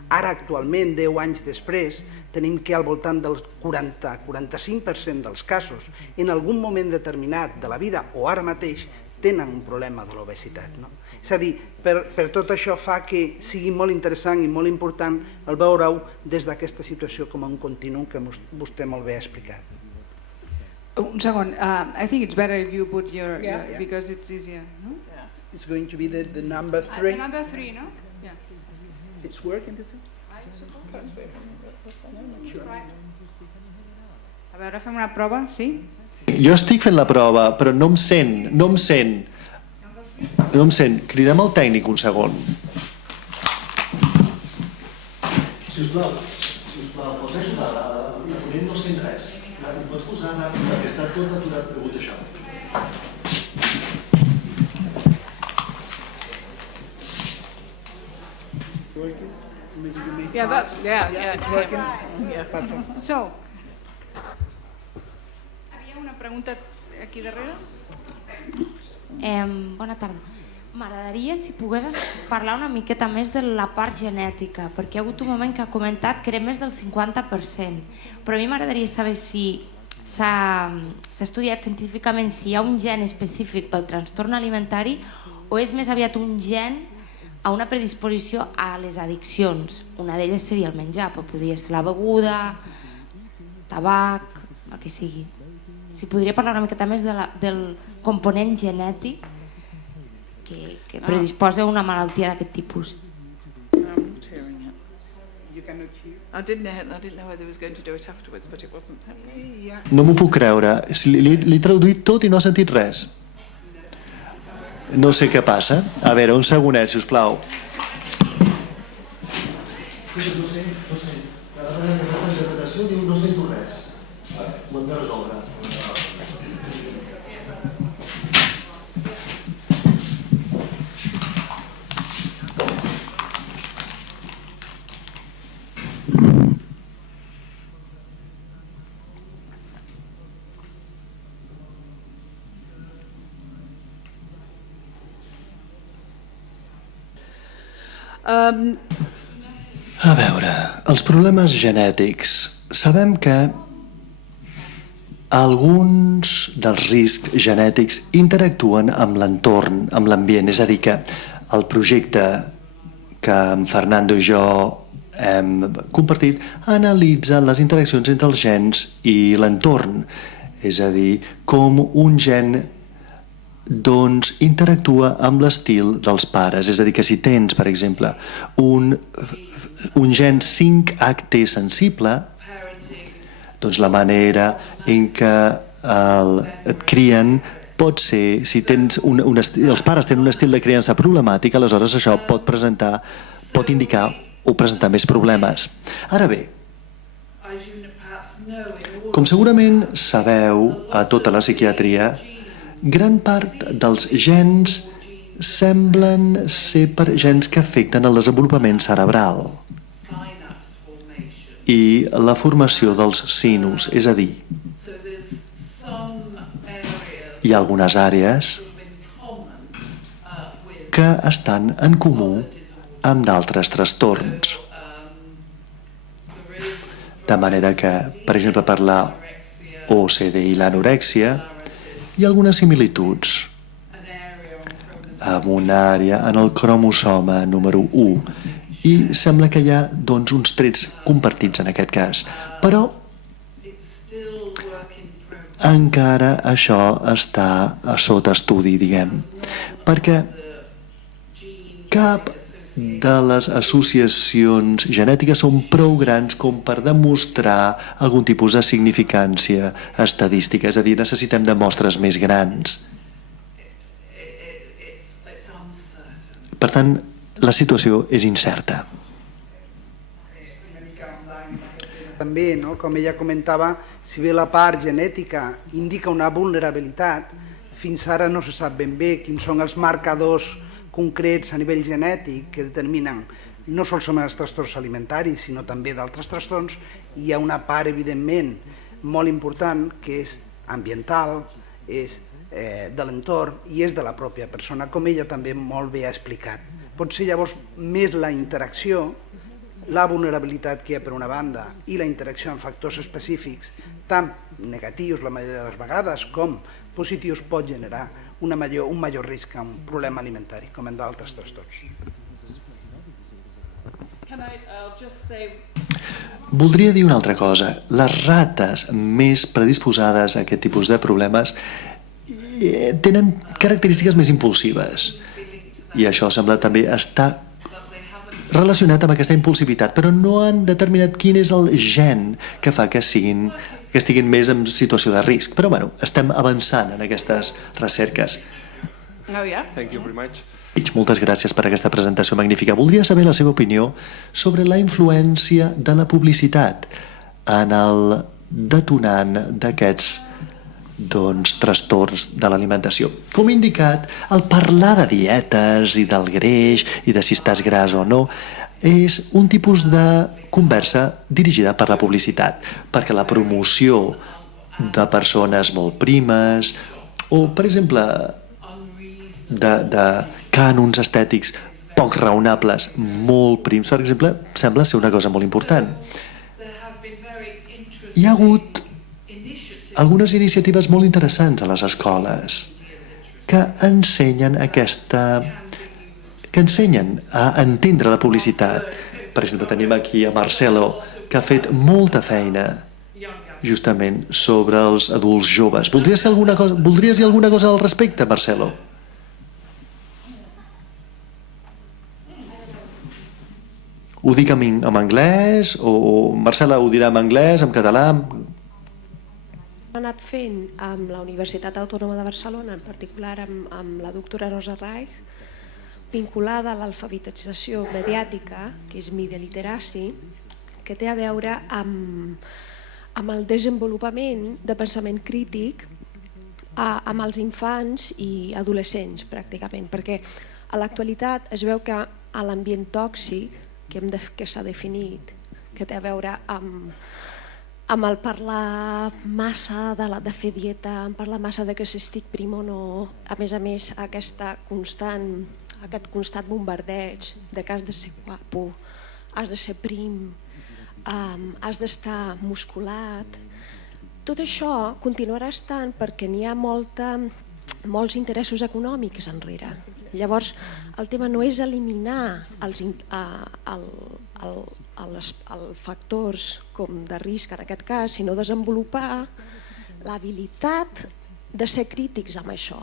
Ara, actualment, 10 anys després, tenim que al voltant del 40-45% dels casos, en algun moment determinat de la vida o ara mateix, tenen un problema de l'obesitat. És a dir, per tot això fa que sigui molt interessant i molt important el veure-ho des d'aquesta situació com a un continu que vostè molt bé ha explicat. Un segon, I think it's better if you put your because it's easier. No? It's going to be the number 3. Number 3, no? Yeah. It's working, is it? I suppose. A veure, fem una prova, sí? Jo estic fent la prova, però no em sent. Cridem al tècnic un segon. Sisplau, pots ajudar? La ponent no sent res. Ho pots posar ràpid perquè està tot aturat degut a això. It's working. So, havia una pregunta aquí darrere? Bona tarda. M'agradaria si poguessis parlar una miqueta més de la part genètica, perquè hi ha hagut un moment que ha comentat que era més del 50%, però a mi m'agradaria saber si s'ha estudiat científicament si hi ha un gen específic pel trastorn alimentari o és més aviat un gen a una predisposició a les addiccions. Una d'elles seria el menjar, però podria ser la beguda, tabac, el que sigui. Si podria parlar una miqueta més del component genètic que predisposa a una malaltia d'aquest tipus. You cannot hear? I didn't know whether he was going to do it afterwards, but it wasn't happening. No m'ho puc creure. Li he traduït tot i no ha sentit res. No sé què passa. A veure, un segonet, sisplau. La interpretació diu no sento res. Ho hem de resoldre. A veure, els problemes genètics. Sabem que alguns dels riscs genètics interactuen amb l'entorn, amb l'ambient. És a dir, que el projecte que en Fernando i jo hem compartit analitza les interaccions entre els gens i l'entorn. És a dir, com un gen interactua amb l'estil dels pares. És a dir, que si tens, per exemple, un gen 5HT sensible, doncs la manera en què et crien pot ser, si tens els pares tenen un estil de criança problemàtic, aleshores això pot indicar o presentar més problemes. Ara bé, com segurament sabeu a tota la psiquiatria, gran part dels gens semblen ser gens que afecten el desenvolupament cerebral i la formació dels sinus, és a dir, hi ha algunes àrees que estan en comú amb d'altres trastorns. De manera que, per exemple, per la OCD i l'anorèxia, hi ha algunes similituds amb una àrea en el cromosoma número 1 i sembla que hi ha doncs, uns trets compartits en aquest cas. Però encara això està a sota estudi, diguem, perquè cap de les associacions genètiques són prou grans com per demostrar algun tipus de significància estadística, és a dir, necessitem de mostres més grans. Per tant, la situació és incerta. També, no? Com ella comentava, si bé la part genètica indica una vulnerabilitat, fins ara no se sap ben bé quins són els marcadors concrets a nivell genètic que determinen no solament els trastorns alimentaris, sinó també d'altres trastorns. Hi ha una part, evidentment, molt important, que és ambiental, és de l'entorn i és de la pròpia persona, com ella també molt bé ha explicat. Pot ser llavors més la interacció, la vulnerabilitat que hi ha per una banda i la interacció amb factors específics, tant negatius la majoria de les vegades com positius, pot generar un major risc a un problema alimentari, com en d'altres trastorns. Voldria dir una altra cosa. Les rates més predisposades a aquest tipus de problemes tenen característiques més impulsives. I això sembla també estar relacionat amb aquesta impulsivitat, però no han determinat quin és el gen que fa que estiguin més en situació de risc. Però bueno, estem avançant en aquestes recerques. Thank you very much. Moltes gràcies per aquesta presentació magnífica. Voldria saber la seva opinió sobre la influència de la publicitat en el detonant d'aquests trastorns de l'alimentació. Com he indicat, el parlar de dietes i del greix i de si estàs gras o no és un tipus de conversa dirigida per la publicitat, perquè la promoció de persones molt primes o, per exemple, de cànons estètics poc raonables, molt prims, per exemple, sembla ser una cosa molt important. Hi ha hagut algunes iniciatives molt interessants a les escoles que ensenyen que ensenyen a entendre la publicitat. Per exemple, tenim aquí a Marcelo, que ha fet molta feina justament sobre els adults joves. Voldries dir alguna cosa al respecte, Marcelo? Ho dic en anglès o Marcela ho dirà en anglès, en català? Hem anat fent amb la Universitat Autònoma de Barcelona, en particular amb la doctora Rosa Reich, vinculada a l'alfabetització mediàtica, que és Media Literacy, que té a veure amb el desenvolupament de pensament crític amb els infants i adolescents, pràcticament, perquè a l'actualitat es veu que a l'ambient tòxic que s'ha definit, que té a veure amb el parlar massa de fer dieta, en parlar massa de que si estic prim o no, a més aquest constant bombardeig de que has de ser guapo, has de ser prim, has d'estar musculat. Tot això continuarà estant perquè n'hi ha molts interessos econòmics enrere. Llavors, el tema no és eliminar els factors com de risc en aquest cas, sinó desenvolupar l'habilitat de ser crítics amb això.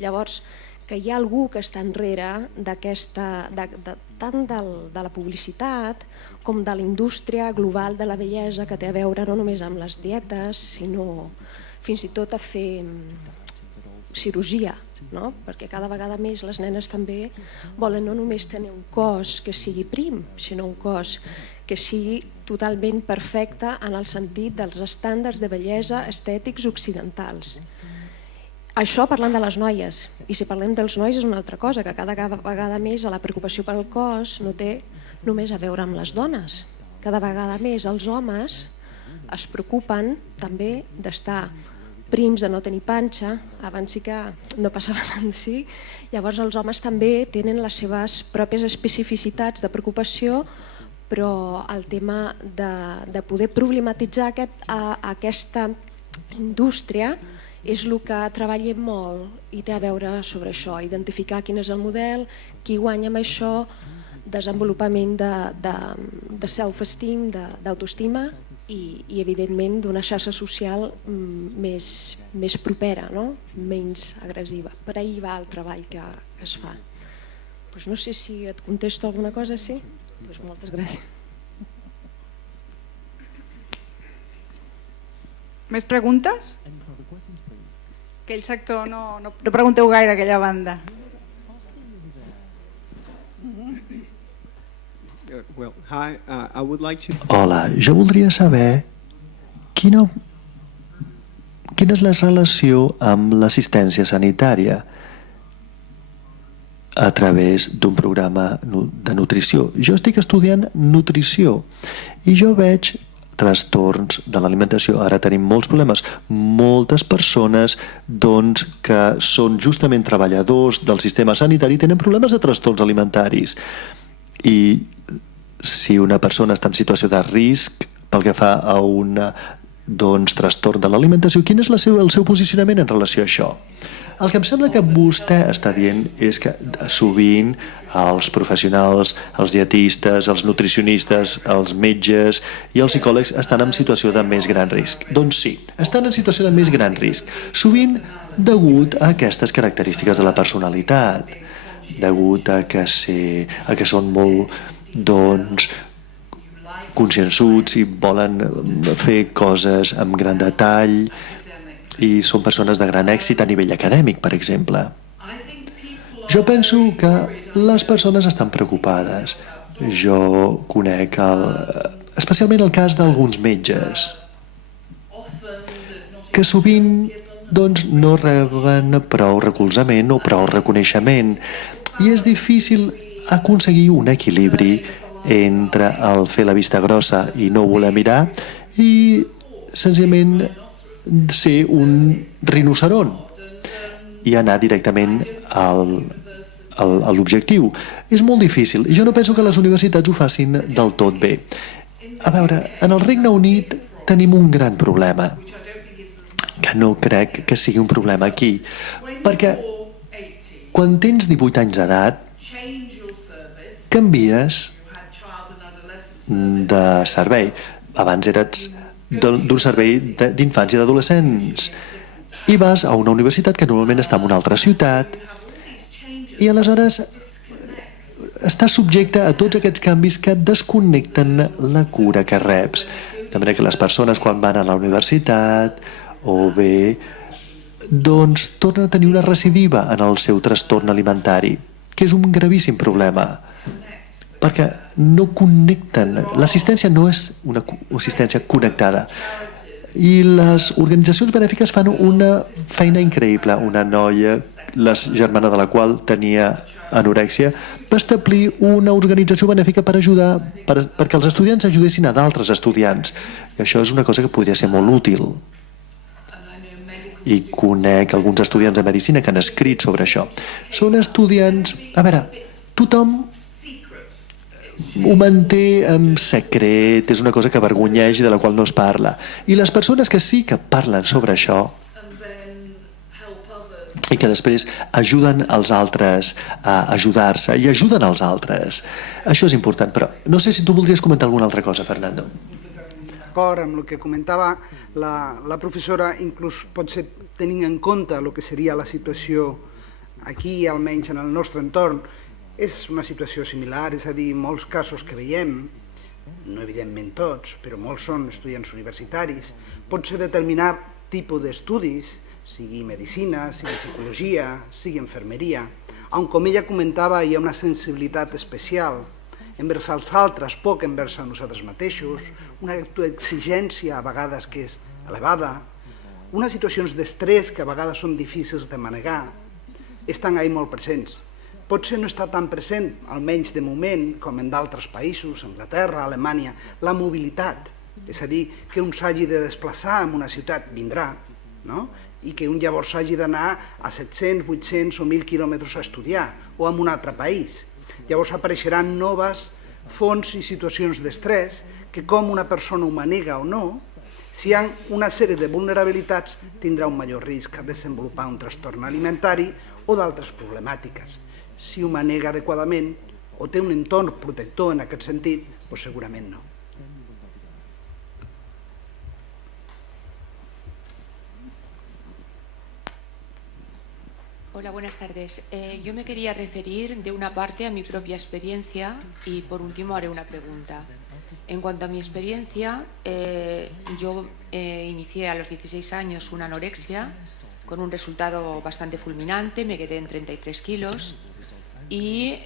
Llavors, que hi ha algú que està enrere tant de la publicitat com de la indústria global de la bellesa, que té a veure no només amb les dietes, sinó fins i tot a fer cirurgia, no? Perquè cada vegada més les nenes també volen no només tenir un cos que sigui prim, sinó un cos que sigui totalment perfecte en el sentit dels estàndards de bellesa estètics occidentals. Això parlant de les noies, i si parlem dels nois és una altra cosa, que cada vegada més la preocupació pel cos no té només a veure amb les dones. Cada vegada més els homes es preocupen també d'estar prims, de no tenir panxa, abans sí que no passava tant, sí. Llavors els homes també tenen les seves pròpies especificitats de preocupació, però el tema de poder problematitzar aquesta indústria és el que treballem molt i té a veure sobre això, identificar quin és el model, qui guanya amb això, desenvolupament de self-esteem, d'autoestima i evidentment d'una xarxa social més propera, no? Menys agressiva. Per ahí va el treball que es fa. No sé si et contesto alguna cosa, sí? Moltes gràcies. Més preguntes? Aquell sector no pregunteu gaire a aquella banda. Hola, jo voldria saber quina és la relació amb l'assistència sanitària a través d'un programa de nutrició. Jo estic estudiant nutrició i jo veig trastorns de l'alimentació. Ara tenim molts problemes. Moltes persones que són justament treballadors del sistema sanitari tenen problemes de trastorns alimentaris. I si una persona està en situació de risc pel que fa a un trastorn de l'alimentació, quin és el seu posicionament en relació a això? El que em sembla que vostè està dient és que sovint els professionals, els dietistes, els nutricionistes, els metges i els psicòlegs estan en situació de més gran risc. Doncs sí, estan en situació de més gran risc, sovint degut a aquestes característiques de la personalitat, degut a que són molt consciençuts i volen fer coses amb gran detall i són persones de gran èxit a nivell acadèmic, per exemple. Jo penso que les persones estan preocupades. Jo conec especialment el cas d'alguns metges que sovint no reben prou recolzament o prou reconeixement i és difícil aconseguir un equilibri entre el fer la vista grossa i no voler mirar i senzillament ser un rinoceront i anar directament a l'objectiu. És molt difícil. Jo no penso que les universitats ho facin del tot bé. A veure, en el Regne Unit tenim un gran problema, que no crec que sigui un problema aquí, perquè quan tens 18 anys d'edat canvies de servei. Abans eres d'un servei d'infants i d'adolescents i vas a una universitat que normalment està en una altra ciutat i aleshores està subjecte a tots aquests canvis que desconnecten la cura que reps. De manera que les persones quan van a la universitat o bé doncs tornen a tenir una recidiva en el seu trastorn alimentari, que és un gravíssim problema, perquè no connecten. L'assistència no és una assistència connectada. I les organitzacions benèfiques fan una feina increïble. Una noia, la germana de la qual tenia anorèxia, va establir una organització benèfica per ajudar, perquè els estudiants ajudessin a d'altres estudiants. I això és una cosa que podria ser molt útil. I conec alguns estudiants de medicina que han escrit sobre això. Són estudiants... A veure, tothom ho manté en secret, és una cosa que avergonyeix i de la qual no es parla. I les persones que sí que parlen sobre això i que després ajuden els altres a ajudar-se i ajuden els altres, això és important. Però no sé si tu voldries comentar alguna altra cosa, Fernando. D'acord amb el que comentava la professora, inclús potser tenint en compte el que seria la situació aquí, almenys en el nostre entorn, és una situació similar, és a dir, molts casos que veiem, no evidentment tots, però molts són estudiants universitaris, pot ser determinat tipus d'estudis, sigui medicina, sigui psicologia, sigui infermeria, on, com ella comentava, hi ha una sensibilitat especial envers els altres, poc envers a nosaltres mateixos, una exigència a vegades que és elevada, unes situacions d'estrès que a vegades són difícils de manegar, estan ahí molt presents. Potser no està tan present, almenys de moment, com en d'altres països, Anglaterra, Alemanya, la mobilitat, és a dir, que un s'hagi de desplaçar en una ciutat, vindrà, no? I que un llavors hagi d'anar a 700, 800 o 1.000 quilòmetres a estudiar, o en un altre país. Llavors apareixeran noves fonts i situacions d'estrès que, com una persona ho manega o no, si hi ha una sèrie de vulnerabilitats, tindrà un major risc a desenvolupar un trastorn alimentari o d'altres problemàtiques. Si ho manega adequadament o té un entorn protector en aquest sentit, doncs segurament no. Hola, buenas tardes. Yo me quería referir de una parte a mi propia experiencia y por último haré una pregunta. En cuanto a mi experiencia, yo inicié a los 16 años una anorexia con un resultado bastante fulminante, me quedé en 33 kilos y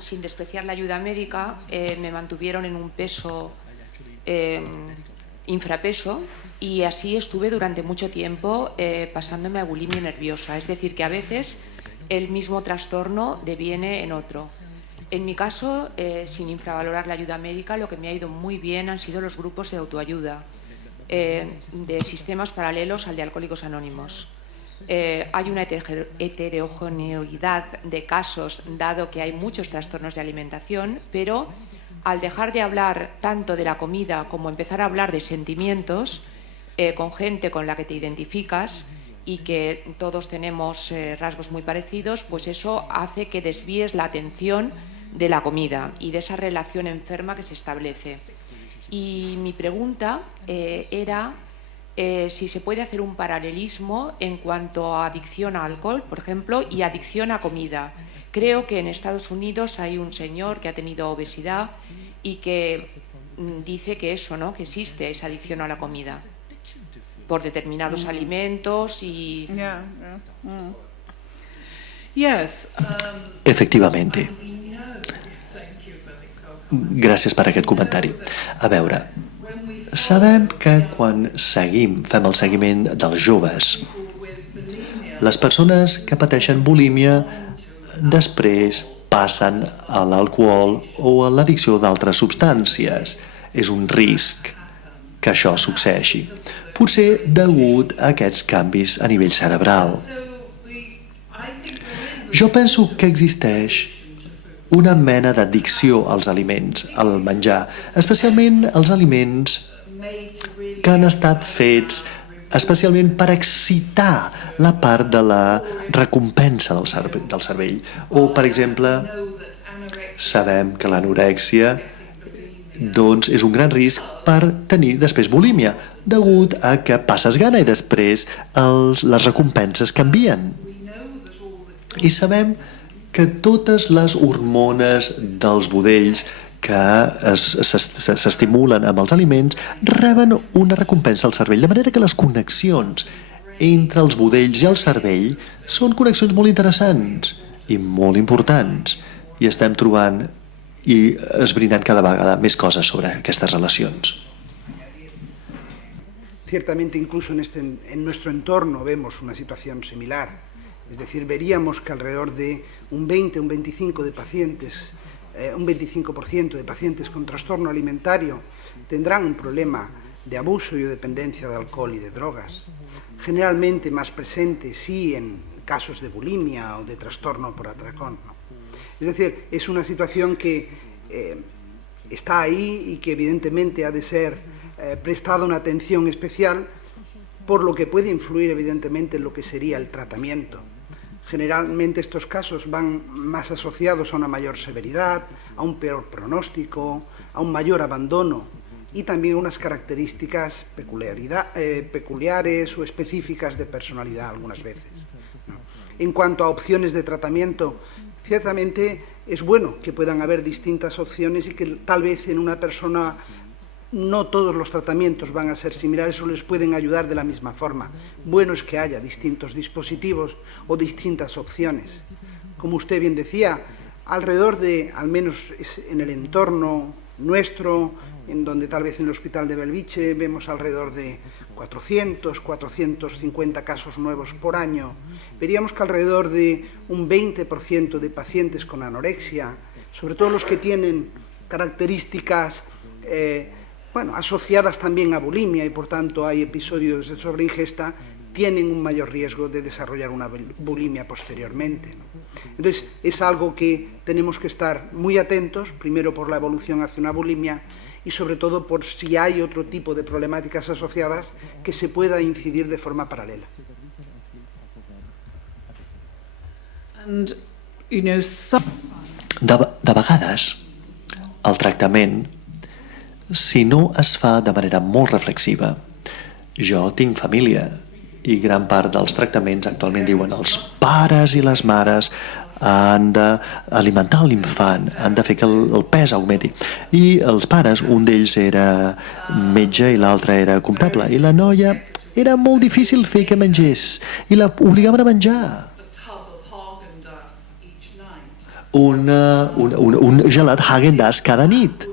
sin despreciar la ayuda médica me mantuvieron en un peso infrapeso y así estuve durante mucho tiempo pasándome a bulimia nerviosa, es decir que a veces el mismo trastorno deviene en otro. En mi caso, sin infravalorar la ayuda médica, lo que me ha ido muy bien han sido los grupos de autoayuda de sistemas paralelos al de Alcohólicos Anónimos. Hay una heterogeneidad de casos, dado que hay muchos trastornos de alimentación, pero al dejar de hablar tanto de la comida como empezar a hablar de sentimientos con gente con la que te identificas y que todos tenemos rasgos muy parecidos, pues eso hace que desvíes la atención de la comida y de esa relación enferma que se establece. Y mi pregunta era si se puede hacer un paralelismo en cuanto a adicción a alcohol, por ejemplo, y adicción a comida. Creo que en Estados Unidos hay un señor que ha tenido obesidad y que dice que eso, ¿no?, que existe esa adicción a la comida por determinados alimentos y... Efectivamente. Gràcies per aquest comentari. A veure, sabem que quan fem el seguiment dels joves, les persones que pateixen bulímia després passen a l'alcohol o a l'addicció d'altres substàncies. És un risc que això succeeixi, potser degut a aquests canvis a nivell cerebral. Jo penso que existeix una mena d'addicció als aliments, al menjar, especialment els aliments que han estat fets especialment per excitar la part de la recompensa del cervell. O, per exemple, sabem que l'anorèxia doncs, és un gran risc per tenir després bulímia, degut a que passes gana i després les recompenses canvien. I sabem que totes les hormones dels budells que s'estimulen amb els aliments reben una recompensa al cervell, de manera que les connexions entre els budells i el cervell són connexions molt interessants i molt importants, i estem trobant i esbrinant cada vegada més coses sobre aquestes relacions. Ciertamente incluso en nuestro entorno vemos una situación similar, es decir, veríamos que alrededor de un 20 o un 25% de pacientes con trastorno alimentario tendrán un problema de abuso y o dependencia de alcohol y de drogas, generalmente más presente sí en casos de bulimia o de trastorno por atracón, ¿no? Es decir, es una situación que está ahí y que evidentemente ha de ser prestada una atención especial, por lo que puede influir evidentemente en lo que sería el tratamiento. Generalmente estos casos van más asociados a una mayor severidad, a un peor pronóstico, a un mayor abandono y también unas características peculiares o específicas de personalidad algunas veces, ¿no? En cuanto a opciones de tratamiento, ciertamente es bueno que puedan haber distintas opciones y que tal vez en una persona no todos los tratamientos van a ser similares o les pueden ayudar de la misma forma. Bueno es que haya distintos dispositivos o distintas opciones. Como usted bien decía, alrededor de, al menos en el entorno nuestro, en donde tal vez en el Hospital de Belviche vemos alrededor de 400, 450 casos nuevos por año, veríamos que alrededor de un 20% de pacientes con anorexia, sobre todo los que tienen características asociadas también a bulimia y por tanto hay episodios de sobreingesta, tienen un mayor riesgo de desarrollar una bulimia posteriormente, ¿no? Entonces es algo que tenemos que estar muy atentos, primero por la evolución hacia una bulimia y sobre todo por si hay otro tipo de problemáticas asociadas que se pueda incidir de forma paralela. And, you know, De vegades, el tractament, si no es fa de manera molt reflexiva, jo tinc família i gran part dels tractaments actualment diuen els pares i les mares han d'alimentar l'infant, han de fer que el pes augmenti. I els pares, un d'ells era metge i l'altre era comptable, i la noia era molt difícil fer que mengés i la obligaven a menjar un gelat Häagen-Dazs cada nit.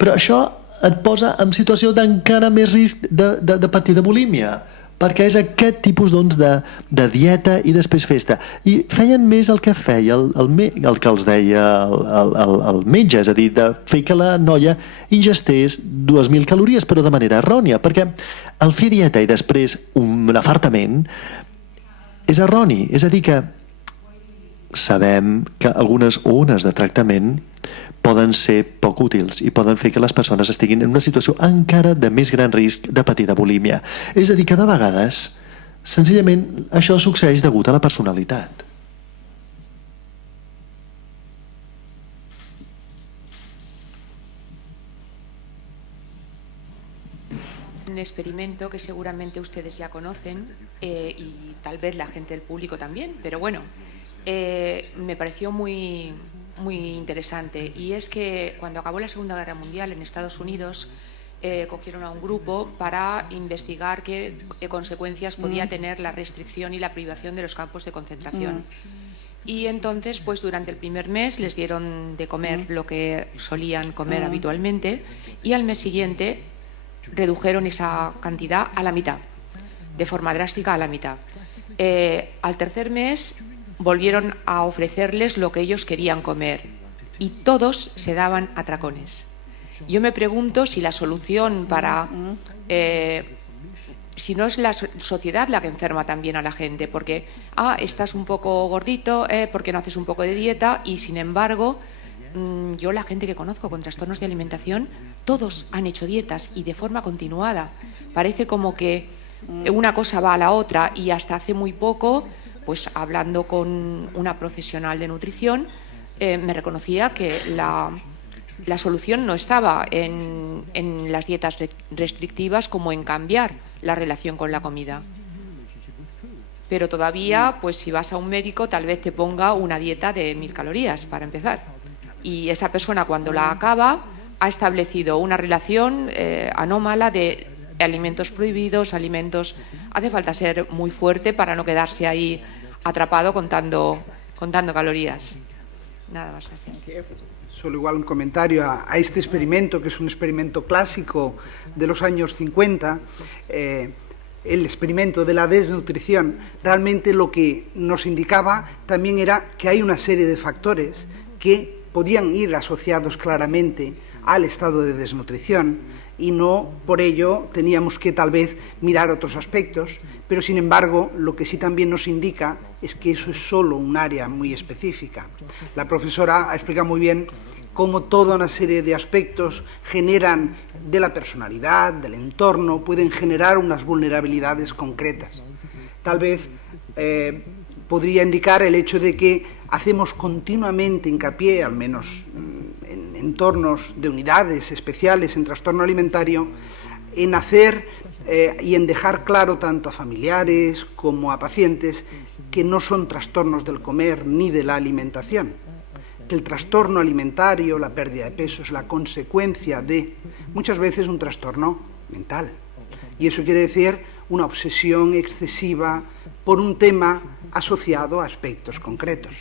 Però això et posa en situació d'encara més risc de patir de bulímia, perquè és aquest tipus de dieta i després festa. I feien més el que feia el que els deia el metge, és a dir, de fer que la noia ingestés 2.000 calories, però de manera errònia, perquè el fer dieta i després un afartament és erroni, és a dir que sabem que algunes ones de tractament poden ser poc útils i poden fer que les persones estiguin en una situació encara de més gran risc de patir de bulímia. És a dir, que de vegades, senzillament, això succeeix degut a la personalitat. Un experimento que seguramente ustedes ya conocen y tal vez la gente del público también, pero bueno, me pareció muy interesante, y es que cuando acabó la Segunda Guerra Mundial en Estados Unidos cogieron a un grupo para investigar qué consecuencias podía tener la restricción y la privación de los campos de concentración. Y entonces, pues durante el primer mes les dieron de comer lo que solían comer habitualmente, y al mes siguiente redujeron esa cantidad a la mitad, de forma drástica a la mitad. Al tercer mes volvieron a ofrecerles lo que ellos querían comer y todos se daban atracones. Yo me pregunto si la solución para... si no es la sociedad la que enferma también a la gente, porque estás un poco gordito, porque no haces un poco de dieta, y sin embargo yo la gente que conozco con trastornos de alimentación, todos han hecho dietas y de forma continuada. Parece como que una cosa va a la otra, y hasta hace muy poco, pues hablando con una profesional de nutrición, me reconocía que la solución no estaba en las dietas restrictivas, como en cambiar la relación con la comida. pero todavía, pues si vas a un médico, tal vez te ponga una dieta de 1000 calorías para empezar. Y esa persona, cuando la acaba, ha establecido una relación anómala de alimentos prohibidos, alimentos... Hace falta ser muy fuerte para no quedarse ahí atrapado contando calorías. Nada más, gracias. Solo igual un comentario a este experimento, que es un experimento clásico de los años 50, el experimento de la desnutrición. Realmente lo que nos indicaba también era que hay una serie de factores que podían ir asociados claramente al estado de desnutrición, y no por ello teníamos que tal vez mirar otros aspectos, pero sin embargo lo que sí también nos indica es que eso es solo un área muy específica. La profesora ha explicado muy bien cómo toda una serie de aspectos generan de la personalidad, del entorno, pueden generar unas vulnerabilidades concretas. Tal vez podría indicar el hecho de que hacemos continuamente hincapié, al menos en entornos de unidades especiales en trastorno alimentario, en hacer y en dejar claro tanto a familiares como a pacientes que no son trastornos del comer ni de la alimentación, que el trastorno alimentario, la pérdida de peso, es la consecuencia de, muchas veces, un trastorno mental. Y eso quiere decir una obsesión excesiva por un tema asociado a aspectos concretos.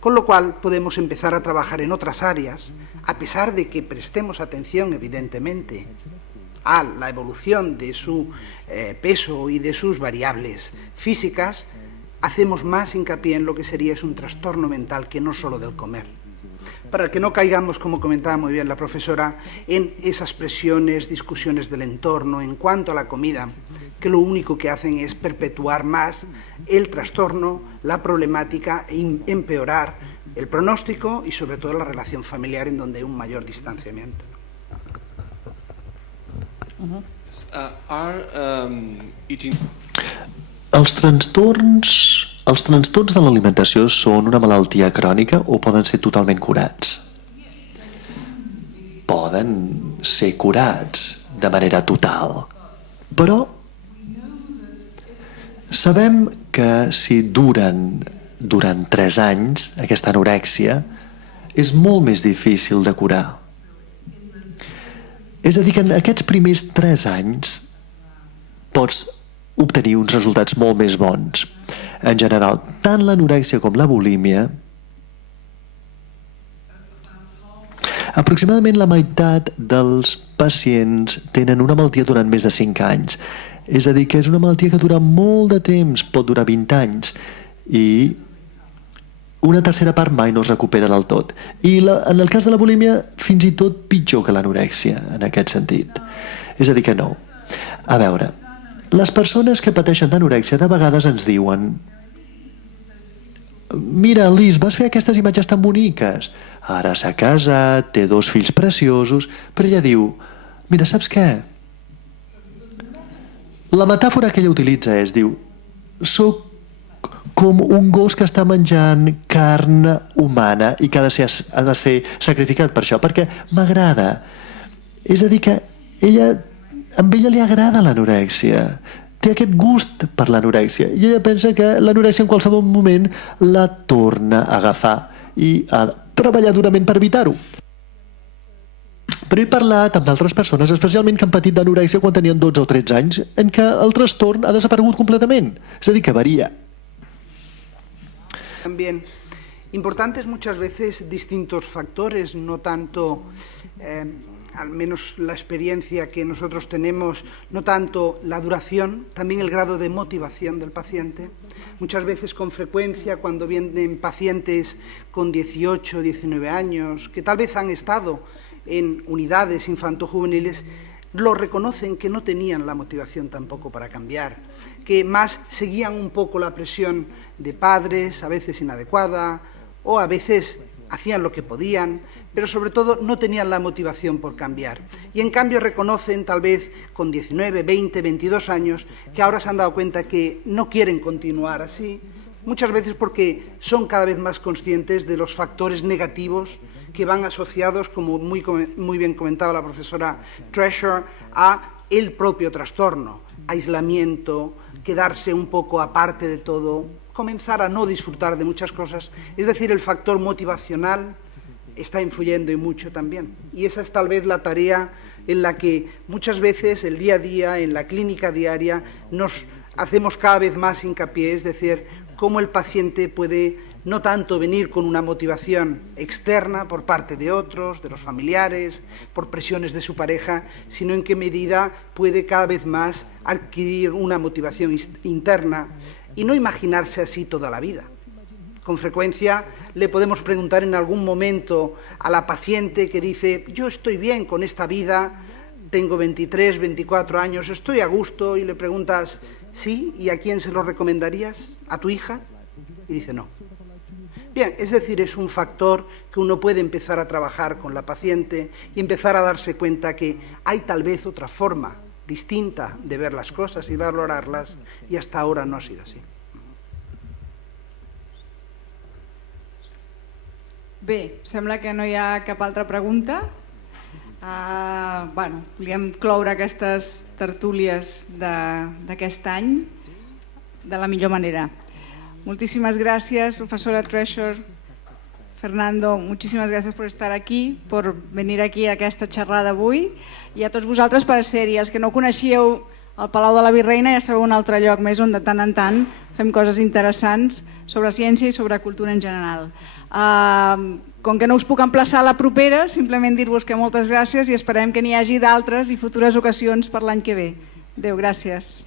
Con lo cual podemos empezar a trabajar en otras áreas, a pesar de que prestemos atención, evidentemente, a la evolución de su peso y de sus variables físicas, hacemos más hincapié en lo que sería un trastorno mental que no solo del comer. Para que no caigamos, como comentaba muy bien la profesora, en esas presiones, discusiones del entorno en cuanto a la comida, que lo único que hacen es perpetuar más el trastorno, la problemática e empeorar el pronóstico y sobre todo la relación familiar, en donde hay un mayor distanciamiento. Els trastorns de l'alimentació són una malaltia crònica o poden ser totalment curats? Poden ser curats de manera total, però sabem que si durant 3 anys aquesta anorèxia és molt més difícil de curar. És a dir, que en aquests primers 3 anys pots obtenir uns resultats molt més bons. En general, tant l'anorèxia com la bulímia, aproximadament la meitat dels pacients tenen una malaltia durant més de 5 anys. És a dir, que és una malaltia que dura molt de temps, pot durar 20 anys, i una tercera part mai no es recupera del tot. I en el cas de la bulímia, fins i tot pitjor que l'anorèxia, en aquest sentit. És a dir, que no. A veure, les persones que pateixen d'anorèxia de vegades ens diuen: mira, Lis, vas fer aquestes imatges tan boniques, ara s'ha casat, té 2 fills preciosos, però ella diu: mira, saps què? La metàfora que ella utilitza és, diu, soc com un gos que està menjant carn humana i que ha de ser sacrificat per això, perquè m'agrada. És a dir, que amb ella li agrada l'anorèxia, té aquest gust per l'anorèxia, i ella pensa que l'anorèxia en qualsevol moment la torna a agafar i ha de treballar durament per evitar-ho. Però he parlat amb d'altres persones, especialment que han patit d'anorèxia quan tenien 12 o 13 anys, en què el trastorn ha desaparegut completament. És a dir, que varia. También importantes muchas veces distintos factores, no tanto, al menos la experiencia que nosotros tenemos, no tanto la duración, también el grado de motivación del paciente. Muchas veces, con frecuencia, cuando vienen pacientes con 18, 19 años, que tal vez han estado en unidades infantojuveniles, lo reconocen que no tenían la motivación tampoco para cambiar, que más seguían un poco la presión de padres, a veces inadecuada, o a veces hacían lo que podían, pero sobre todo no tenían la motivación por cambiar. Y en cambio reconocen, tal vez con 19, 20, 22 años, que ahora se han dado cuenta que no quieren continuar así, muchas veces porque son cada vez más conscientes de los factores negativos que van asociados, como muy bien comentaba la profesora Treasure, a el propio trastorno: aislamiento, quedarse un poco aparte de todo, comenzar a no disfrutar de muchas cosas. Es decir, el factor motivacional está influyendo y mucho también. Y esa es tal vez la tarea en la que muchas veces el día a día, en la clínica diaria, nos hacemos cada vez más hincapié, es decir, cómo el paciente puede no tanto venir con una motivación externa por parte de otros, de los familiares, por presiones de su pareja, sino en qué medida puede cada vez más adquirir una motivación interna y no imaginarse así toda la vida. Con frecuencia le podemos preguntar en algún momento a la paciente que dice: yo estoy bien con esta vida, tengo 23, 24 años, estoy a gusto, y le preguntas: ¿sí? ¿Y a quién se lo recomendarías? ¿A tu hija? Y dice: no. Bien, es decir, es un factor que uno puede empezar a trabajar con la paciente y empezar a darse cuenta que hay tal vez otra forma distinta de ver las cosas y valorarlas, y hasta ahora no ha sido así. Bé, sembla que no hi ha cap altra pregunta. Volíem cloure aquestes tertúlies d'aquest any de la millor manera. Muchísimas gracias, profesora Treasure. Fernando, muchísimas gracias por estar aquí, por venir aquí a aquesta xerrada avui, i a tots vosaltres per ser-hi. Els que no coneixíeu el Palau de la Virreina ja sabeu un altre lloc més on de tant en tant fem coses interessants sobre ciència i sobre cultura en general. Com que no us puc emplaçar a la propera, simplement dir-vos que moltes gràcies i esperem que n'hi hagi d'altres i futures ocasions per l'any que ve. Adéu, gràcies.